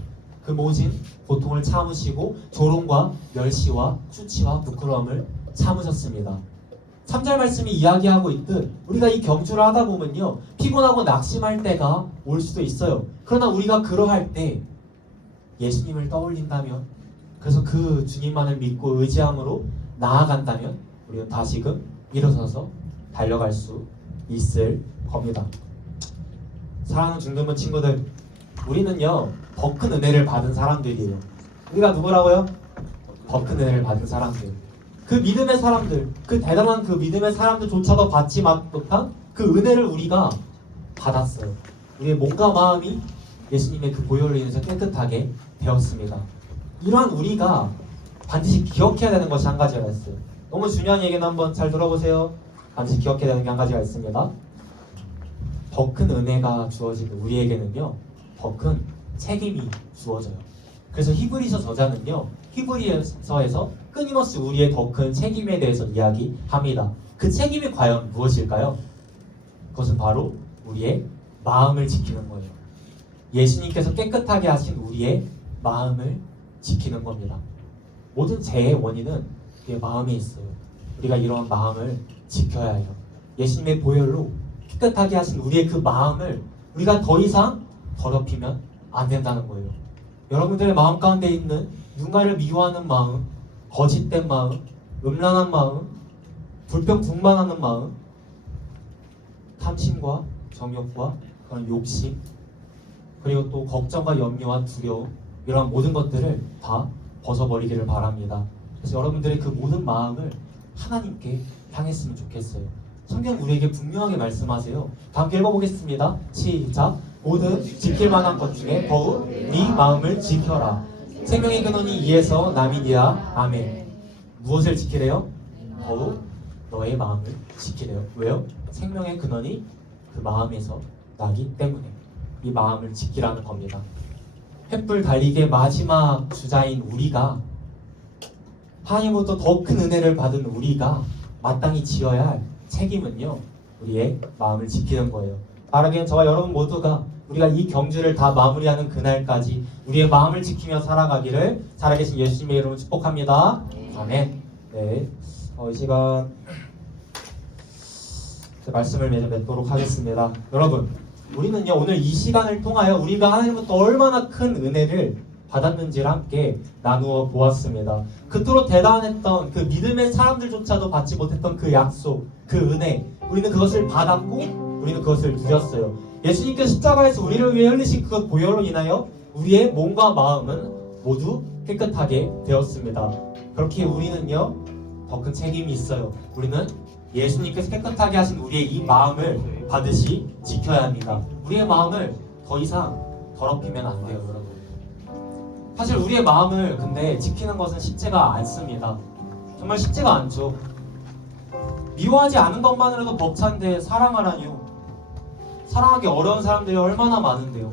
그 모진 고통을 참으시고 조롱과 멸시와 수치와 부끄러움을 참으셨습니다. 3절 말씀이 이야기하고 있듯 우리가 이 경주를 하다 보면요, 피곤하고 낙심할 때가 올 수도 있어요. 그러나 우리가 그러할 때 예수님을 떠올린다면, 그래서 그 주님만을 믿고 의지함으로 나아간다면 우리는 다시금 일어서서 달려갈 수 있을 겁니다. 사랑하는 중등부 친구들, 우리는요 더 큰 은혜를 받은 사람들이에요. 우리가 누구라고요? 더 큰 은혜를 받은 사람들. 그 믿음의 사람들, 그 대단한 그 믿음의 사람들조차도 받지 못한 그 은혜를 우리가 받았어요. 우리의 몸과 마음이 예수님의 그 보혈로 인해서 깨끗하게 되었습니다. 이러한 우리가 반드시 기억해야 되는 것이 한 가지가 있어요. 너무 중요한 얘기는 한번 잘 들어보세요. 반드시 기억해야 되는 게 한 가지가 있습니다. 더 큰 은혜가 주어지는 우리에게는요, 더 큰 책임이 주어져요. 그래서 히브리서 저자는요, 히브리서에서 끊임없이 우리의 더 큰 책임에 대해서 이야기합니다. 그 책임이 과연 무엇일까요? 그것은 바로 우리의 마음을 지키는 거예요. 예수님께서 깨끗하게 하신 우리의 마음을 지키는 겁니다. 모든 죄의 원인은 우리의 마음에 있어요. 우리가 이러한 마음을 지켜야 해요. 예수님의 보혈로 깨끗하게 하신 우리의 그 마음을 우리가 더 이상 더럽히면 안 된다는 거예요. 여러분들의 마음 가운데 있는 누군가를 미워하는 마음, 거짓된 마음, 음란한 마음, 불평불만하는 마음, 탐심과 정욕과 그런 욕심, 그리고 또 걱정과 염려와 두려움, 이러한 모든 것들을 다 벗어버리기를 바랍니다. 그래서 여러분들의 그 모든 마음을 하나님께 향했으면 좋겠어요. 성경 우리에게 분명하게 말씀하세요. 다 함께 읽어보겠습니다. 시작. 모든 지킬 만한 것 중에 더욱 네 마음을 지켜라. 생명의 근원이 이에서 남이니라. 아멘. 무엇을 지키래요? 더욱 너의 마음을 지키래요. 왜요? 생명의 근원이 그 마음에서 나기 때문에 이 마음을 지키라는 겁니다. 횃불 달리기의 마지막 주자인 우리가, 하나님으로부터 더 큰 은혜를 받은 우리가 마땅히 지어야 할 책임은요, 우리의 마음을 지키는 거예요. 바라기는 저와 여러분 모두가 우리가 이 경주를 다 마무리하는 그날까지 우리의 마음을 지키며 살아가기를 살아계신 예수님의 이름으로 축복합니다. 아멘. 네, 이 시간 말씀을 맺도록 하겠습니다. 여러분, 우리는요 오늘 이 시간을 통하여 우리가 하나님부터 얼마나 큰 은혜를 받았는지를 함께 나누어 보았습니다. 그토록 대단했던 그 믿음의 사람들조차도 받지 못했던 그 약속, 그 은혜, 우리는 그것을 받았고 우리는 그것을 누렸어요. 예수님께서 십자가에서 우리를 위해 흘리신 그 보혈로 인하여 우리의 몸과 마음은 모두 깨끗하게 되었습니다. 그렇게 우리는요 더 큰 책임이 있어요. 우리는 예수님께서 깨끗하게 하신 우리의 이 마음을 반드시 지켜야 합니다. 우리의 마음을 더 이상 더럽히면 안 돼요, 여러분. 사실 우리의 마음을 근데 지키는 것은 쉽지가 않습니다. 정말 쉽지가 않죠. 미워하지 않은 것만으로도 벅찬데 사랑하라니요. 사랑하기 어려운 사람들이 얼마나 많은데요.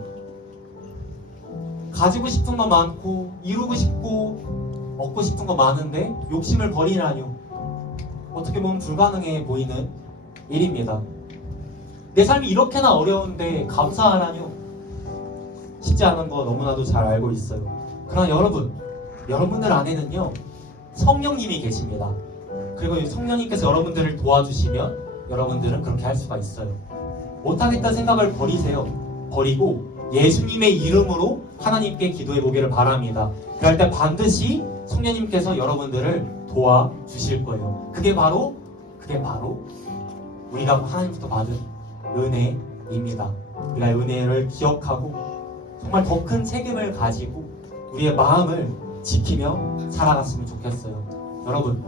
가지고 싶은 거 많고 이루고 싶고 얻고 싶은 거 많은데 욕심을 버리라니요. 어떻게 보면 불가능해 보이는 일입니다. 내 삶이 이렇게나 어려운데 감사하라뇨. 쉽지 않은 거 너무나도 잘 알고 있어요. 그러나 여러분들 안에는요 성령님이 계십니다. 그리고 성령님께서 여러분들을 도와주시면 여러분들은 그렇게 할 수가 있어요. 못하겠다는 생각을 버리세요. 버리고 예수님의 이름으로 하나님께 기도해 보기를 바랍니다. 그럴 때 반드시 성령님께서 여러분들을 도와주실 거예요. 그게 바로 우리가 하나님부터 받은 은혜입니다. 우리가 은혜를 기억하고 정말 더 큰 책임을 가지고 우리의 마음을 지키며 살아갔으면 좋겠어요. 여러분,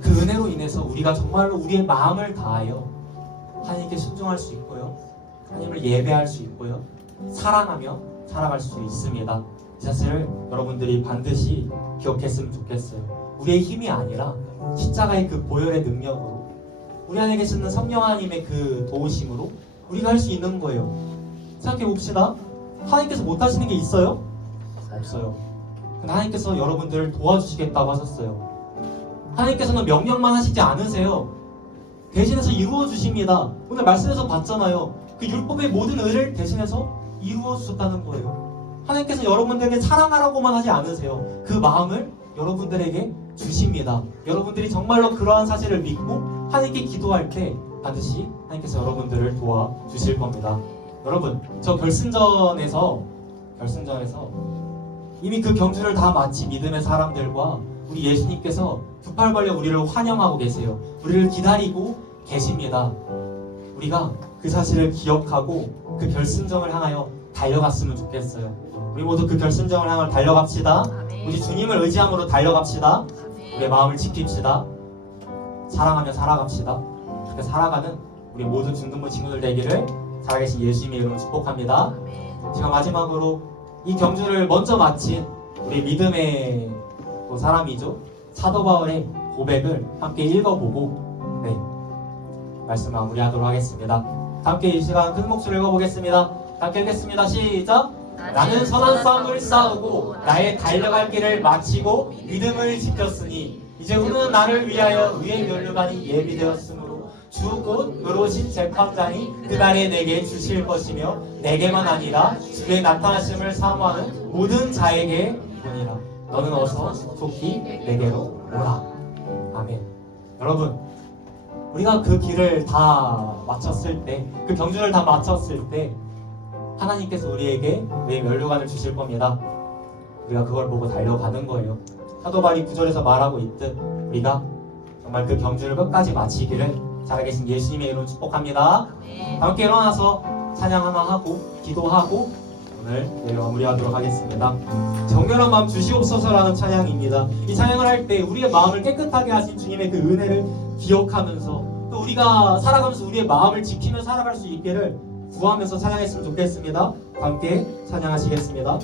그 은혜로 인해서 우리가 정말로 우리의 마음을 다하여 하나님께 순종할 수 있고요, 하나님을 예배할 수 있고요, 사랑하며 살아갈 수 있습니다. 이 사실을 여러분들이 반드시 기억했으면 좋겠어요. 우리의 힘이 아니라 십자가의 그 보혈의 능력으로, 우리 안에 계시는 성령 하나님의 그 도우심으로 우리가 할 수 있는 거예요. 생각해 봅시다. 하나님께서 못하시는 게 있어요? 없어요. 근데 하나님께서 여러분들을 도와주시겠다고 하셨어요. 하나님께서는 명령만 하시지 않으세요. 대신해서 이루어 주십니다. 오늘 말씀에서 봤잖아요. 그 율법의 모든 의를 대신해서 이루어 주셨다는 거예요. 하나님께서 여러분들에게 사랑하라고만 하지 않으세요. 그 마음을 여러분들에게 주십니다. 여러분들이 정말로 그러한 사실을 믿고 하나님께 기도할 때 반드시 하나님께서 여러분들을 도와주실 겁니다. 여러분, 저 결승전에서 이미 그 경주를 다 마친 믿음의 사람들과 우리 예수님께서 두 팔 벌려 우리를 환영하고 계세요. 우리를 기다리고 계십니다. 우리가 그 사실을 기억하고 그 결승점을 향하여 달려갔으면 좋겠어요. 우리 모두 그 결승점을 향하여 달려갑시다. 우리 주님을 의지함으로 달려갑시다. 우리의 마음을 지킵시다. 사랑하며 살아갑시다. 그렇게 살아가는 우리 모든 중등부 친구들 되기를 살아계신 예수님의 이름으로 축복합니다. 제가 마지막으로 이 경주를 먼저 마친 우리 믿음의 또 사람이죠, 사도 바울의 고백을 함께 읽어보고 말씀 마무리하도록 하겠습니다. 함께 이 시간 큰 목소리로 읽어보겠습니다. 함께 읽겠습니다. 시작! 나는 선한 싸움을 싸우고 나의 달려갈 길을 마치고 믿음을 지켰으니 이제 후는 나를 위하여 의의 면류관이 예비되었으므로 주 곧 의로우신 재판장이 그날에 내게 주실 것이며 내게만 아니라 주의 나타나심을 사모하는 모든 자에게 보니라. 너는 어서 속히 내게로 오라. 아멘. 여러분, 우리가 그 길을 다 마쳤을 때, 그 경주를 다 마쳤을 때 하나님께서 우리에게 왜 면류관을 주실 겁니다. 우리가 그걸 보고 달려가는 거예요. 사도 바울이 9절에서 말하고 있듯 우리가 정말 그 경주를 끝까지 마치기를 살아계신 예수님의 이름으로 축복합니다. 함께 일어나서 찬양 하나 하고 기도하고 오늘 마무리하도록 하겠습니다. 정결한 마음 주시옵소서라는 찬양입니다. 이 찬양을 할 때 우리의 마음을 깨끗하게 하신 주님의 그 은혜를 기억하면서 또 우리가 살아가면서 우리의 마음을 지키며 살아갈 수 있기를 구하면서 찬양했으면 좋겠습니다. 함께 찬양하시겠습니다.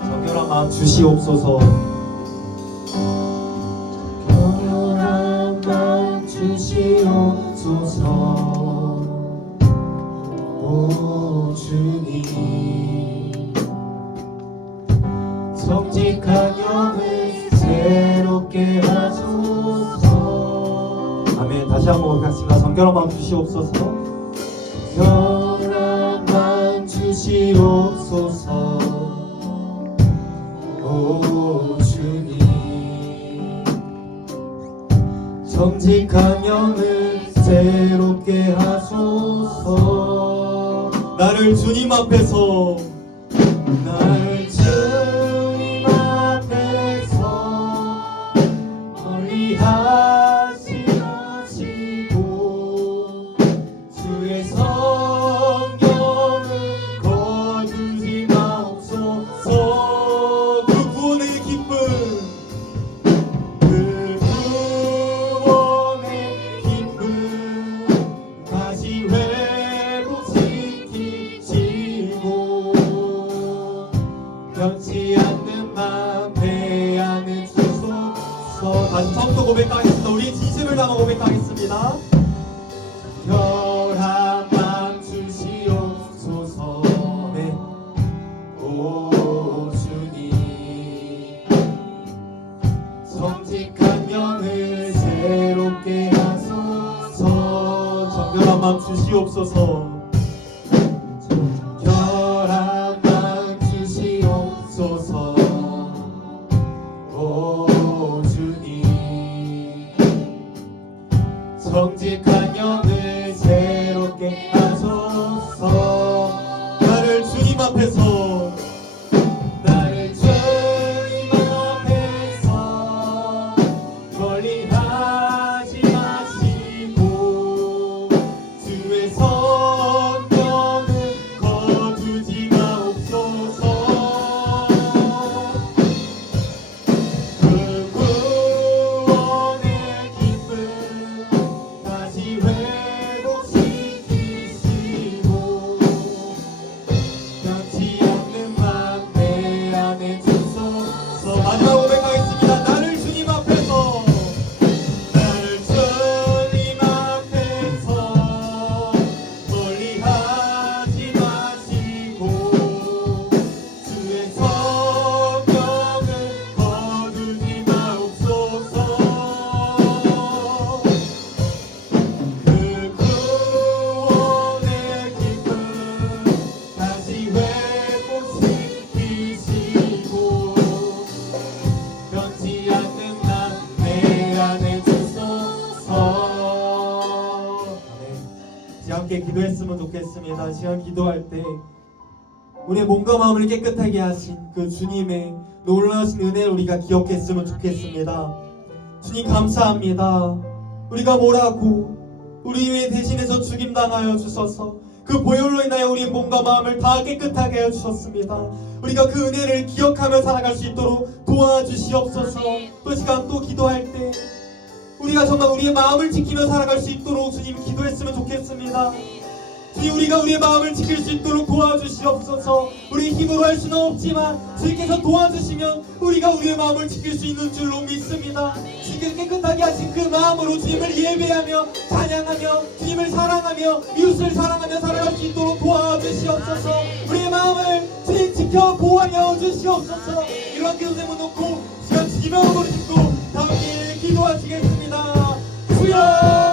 정결한 마음 주시옵소서. 정결한 마음 주시옵소서. 오 주님, 정직한 영을 새롭게 하소서. 아멘. 다시 한번 같이가 정결한 마음 주시옵소서. 정결한 마음 주시옵소서. 오 주님, 정직한 영을 새롭게 하소서. 나를 주님 앞에서 멀리 하시고 주의 성경을 거두지 마옵소서. 그 구원의 기쁨, 그 구원의 기쁨 다시 회복시키시고 변치 않는 맘 내 안에 주소서. 다시 처음부터 고백하겠습니다. 우리 진심을 담아 고백하겠습니다. 결한 맘 주시옵소서. 네. 오 주님, 정직한 영을 새롭게 하소서. 정결한 맘 주시옵소서. 결한 맘 주시옵소서. 오 주님, 정직한 영을 새롭게 하소서. 나를 주님 앞에서 멀리 하지 마시고 주의 성경을 거두지 마옵소서. 그 구원의 기쁨 다시 회복시키시고 변치 않는 맘 내 안에 주소서. 마지막 고백하겠습니다. 나를 주님 앞에서 멀리 하지 마시고 주의 성경을 거두지 마옵소서. 그 구원의 함께 기도했으면 좋겠습니다. 시간 기도할 때 우리의 몸과 마음을 깨끗하게 하신 그 주님의 놀라우신 은혜를 우리가 기억했으면 좋겠습니다. 주님 감사합니다. 우리가 뭐라고 우리 위에 대신해서 죽임당하여 주셔서 그 보혈로 인하여 우리의 몸과 마음을 다 깨끗하게 하여 주셨습니다. 우리가 그 은혜를 기억하며 살아갈 수 있도록 도와주시옵소서. 또 시간 또 기도할 때 우리가 정말 우리의 마음을 지키며 살아갈 수 있도록 주님 기도했으면 좋겠습니다. 주님 우리가 우리의 마음을 지킬 수 있도록 도와주시옵소서. 우리 힘으로 할 수는 없지만 주님께서 도와주시면 우리가 우리의 마음을 지킬 수 있는 줄로 믿습니다. 주님께서 깨끗하게 하신 그 마음으로 주님을 예배하며 찬양하며 주님을 사랑하며 이웃을 사랑하며 살아갈 수 있도록 도와주시옵소서. 우리의 마음을 주님 지켜 보호하여 주시옵소서. 이러한 기도 제목 놓고 시간 주님의 얼굴을 짚고 다 함께 기도하시겠습니다. 주여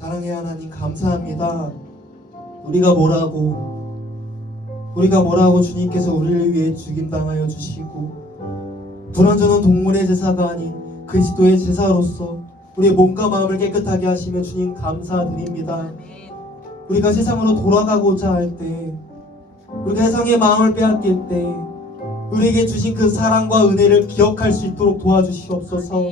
사랑의 하나님 감사합니다. 우리가 뭐라고 주님께서 우리를 위해 죽임당하여 주시고 불완전한 동물의 제사가 아닌 그리스도의 제사로서 우리의 몸과 마음을 깨끗하게 하시며 주님 감사드립니다. 우리가 세상으로 돌아가고자 할 때 우리가 세상의 마음을 빼앗길 때 우리에게 주신 그 사랑과 은혜를 기억할 수 있도록 도와주시옵소서.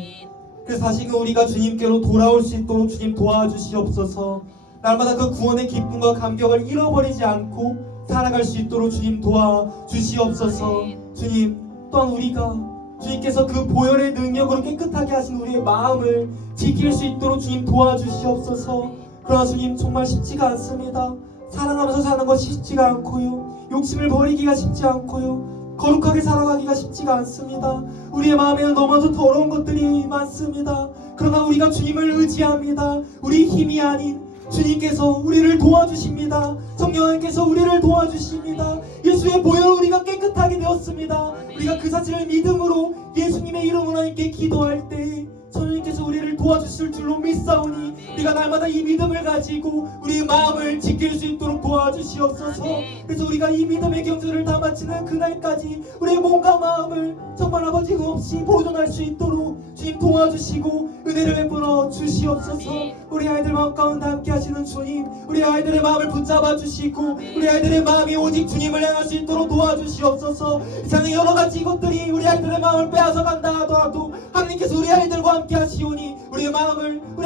그래서 다시금 우리가 주님께로 돌아올 수 있도록 주님 도와주시옵소서. 날마다 그 구원의 기쁨과 감격을 잃어버리지 않고 살아갈 수 있도록 주님 도와주시옵소서. 주님 또한 우리가 주님께서 그 보혈의 능력으로 깨끗하게 하신 우리의 마음을 지킬 수 있도록 주님 도와주시옵소서. 그러나 주님 정말 쉽지가 않습니다. 사랑하면서 사는 것이 쉽지가 않고요, 욕심을 버리기가 쉽지 않고요, 거룩하게 살아가기가 쉽지가 않습니다. 우리의 마음에는 너무나도 더러운 것들이 많습니다. 그러나 우리가 주님을 의지합니다. 우리 힘이 아닌 주님께서 우리를 도와주십니다. 성령님께서 우리를 도와주십니다. 예수의 보혈로 우리가 깨끗하게 되었습니다. 우리가 그 사실을 믿음으로 예수님의 이름으로 하나님께 기도할 때 성령님께서 우리를 도와주실 줄로 믿사오니 우리가 날마다 이 믿음을 가지고 우리의 마음을 지킬 수 있도록 도와주시옵소서. 그래서 우리가 이 믿음의 경주를 다 마치는 그날까지 우리의 몸과 마음을 정말 아버지 없이 보존할 수 있도록 주님 도와주시고 은혜를 베풀어 주시옵소서. 우리 아이들 마음 가운데 함께 하시는 주님, 우리 아이들의 마음을 붙잡아 주시고 우리 아이들의 마음이 오직 주님을 향할 수 있도록 도와주시옵소서. 세상의 여러 가지 것들이 우리 아이들의 마음을 빼앗아 간다 하더라도 하나님께서 우리 아이들과 함께 하시오니 우리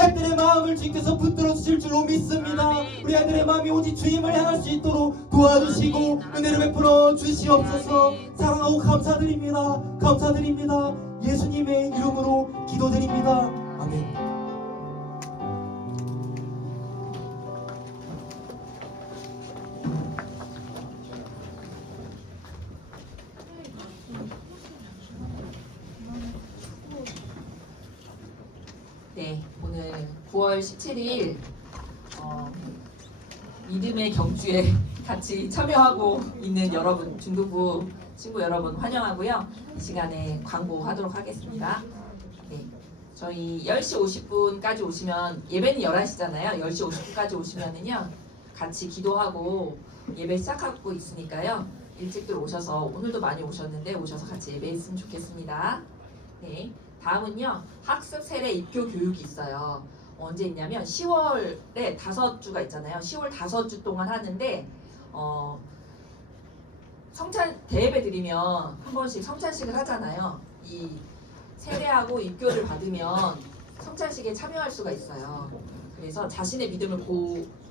아이들의 마음을 주님께서 붙들어 주실 줄로 믿습니다. 우리 아이들의 마음이 오직 주님을 향할 수 있도록 도와주시고 은혜를 베풀어 주시옵소서. 사랑하고 감사드립니다. 감사드립니다. 예수님의 이름으로 기도드립니다. 아멘. 네, 오늘 9월 17일 믿음의 경주에 같이 참여하고 있는 여러분, 중도부 친구 여러분 환영하고요. 이 시간에 광고하도록 하겠습니다. 네, 저희 10시 50분까지 오시면 예배는 11시잖아요. 10시 50분까지 오시면은요. 같이 기도하고 예배 시작하고 있으니까요. 일찍들 오셔서 오늘도 많이 오셨는데 오셔서 같이 예배했으면 좋겠습니다. 네. 다음은요. 학습 세례 입교 교육이 있어요. 언제 있냐면 10월에 5주가 있잖아요. 10월 5주 동안 하는데 성찬 대예배 드리면 한 번씩 성찬식을 하잖아요. 이 세례하고 입교를 받으면 성찬식에 참여할 수가 있어요. 그래서 자신의 믿음을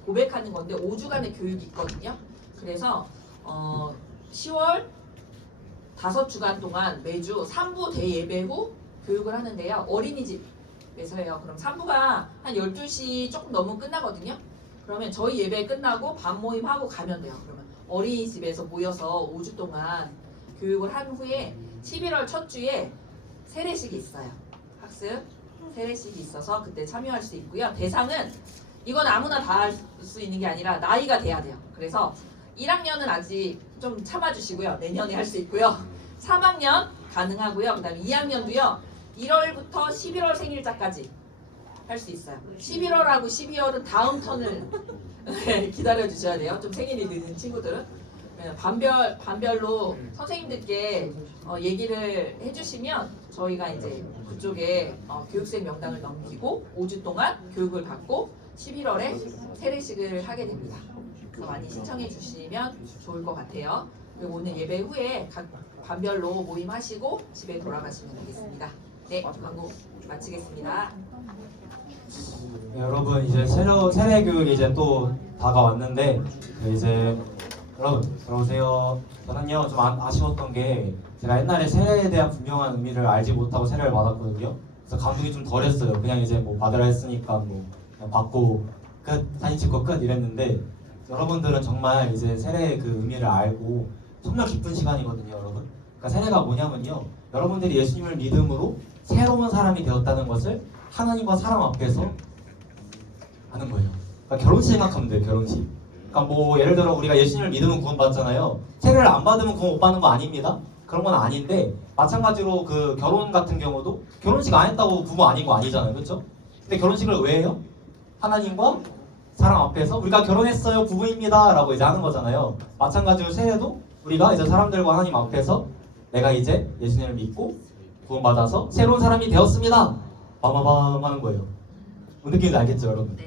고백하는 건데 5주간의 교육이 있거든요. 그래서 10월 5주간 동안 매주 3부 대예배 후 교육을 하는데요. 어린이집에서 해요. 그럼 3부가 한 12시 조금 넘으면 끝나거든요. 그러면 저희 예배 끝나고 밥 모임하고 가면 돼요. 그러면 어린이집에서 모여서 5주 동안 교육을 한 후에 11월 첫 주에 세례식이 있어요. 학습 세례식이 있어서 그때 참여할 수 있고요. 대상은 이건 아무나 다 할 수 있는 게 아니라 나이가 돼야 돼요. 그래서 1학년은 아직 좀 참아주시고요. 내년에 할 수 있고요. 3학년 가능하고요. 그 다음에 2학년도요. 1월부터 11월 생일자까지 할 수 있어요. 11월하고 12월은 다음 턴을 기다려 주셔야 돼요. 좀 생일이 늦은 친구들은. 반별로 선생님들께 얘기를 해주시면 저희가 이제 그쪽에 교육생 명단을 넘기고 5주 동안 교육을 받고 11월에 세례식을 하게 됩니다. 그래서 많이 신청해 주시면 좋을 것 같아요. 그리고 오늘 예배 후에 각 반별로 모임하시고 집에 돌아가시면 되겠습니다. 네, 광고 마치겠습니다. 네, 여러분 이제 세례 교육이 이제 또 다가왔는데 이제 여러분 들어오세요. 저는요 좀 아쉬웠던 게 제가 옛날에 세례에 대한 분명한 의미를 알지 못하고 세례를 받았거든요. 그래서 감동이 좀 덜했어요. 그냥 이제 뭐 받으라 했으니까 뭐 그냥 받고 끝, 사진 찍고 끝 이랬는데 여러분들은 정말 이제 세례의 그 의미를 알고 정말 기쁜 시간이거든요, 여러분. 그러니까 세례가 뭐냐면요, 여러분들이 예수님을 믿음으로 새로운 사람이 되었다는 것을 하나님과 사람 앞에서 아는 거예요. 그러니까 결혼식 생각하면 돼요, 결혼식. 그러니까 뭐 예를 들어 우리가 예수님을 믿으면 구원받잖아요. 세례를 안 받으면 구원 못 받는 거 아닙니다. 그런 건 아닌데 마찬가지로 그 결혼 같은 경우도 결혼식 안 했다고 부부 아닌 거 아니잖아요, 그렇죠? 근데 결혼식을 왜 해요? 하나님과 사람 앞에서 우리가 결혼했어요, 부부입니다 라고 이제 하는 거잖아요. 마찬가지로 세례도 우리가 이제 사람들과 하나님 앞에서 내가 이제 예수님을 믿고 구원받아서 새로운 사람이 되었습니다 빠바밤 하는 거예요. 뭔 느낌인지 알겠죠, 여러분?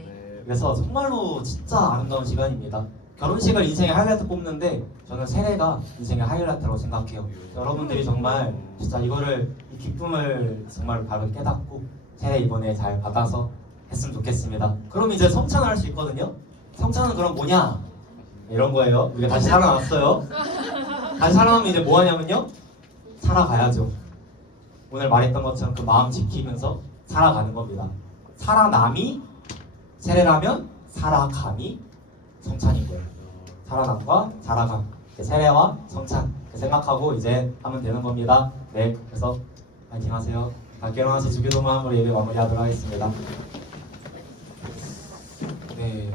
그래서 정말로 진짜 아름다운 시간입니다. 결혼식을 인생의 하이라이트 뽑는데 저는 세례가 인생의 하이라이트라고 생각해요. 여러분들이 정말 진짜 이거를, 이 기쁨을 정말 바로 깨닫고 세례 이번에 잘 받아서 했으면 좋겠습니다. 그럼 이제 성찬을 할 수 있거든요. 성찬은 그럼 뭐냐? 이런 거예요. 우리가 다시 살아났어요. 다시 살아나면 이제 뭐 하냐면요, 살아가야죠. 오늘 말했던 것처럼 그 마음 지키면서 살아가는 겁니다. 살아남이 세례라면 살아감이 성찬인 거예요. 살아남과 살아감, 세례와 성찬 생각하고 이제 하면 되는 겁니다. 네, 그래서 파이팅 하세요. 함께 일어나서 주기도문함으로 예배 마무리하도록 하겠습니다. 네,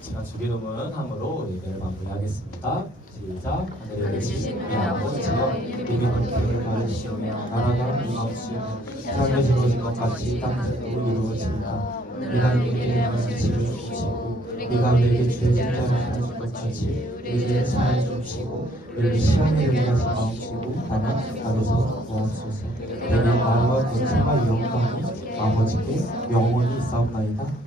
제가 주기도문함으로 예배를 마무리하겠습니다. 시작. 하늘에 계신 우리 아버지여, 이름이 기름을 받으시오며 나라가 임하옵시며 삶을 이루어진 것 같이 땅에서도 이루어진다. 우리가 우리에게 하는 지를 주시고 우리가 우리에게 죄진 자를 사하는 것 같이 우리를 사하여 주시고 우리를 시험에 이르게 하지 마옵시고 다만 악에서 구하옵소서. 내가 나와 권세와 영광이 아버지께 영원히 있사옵나이다.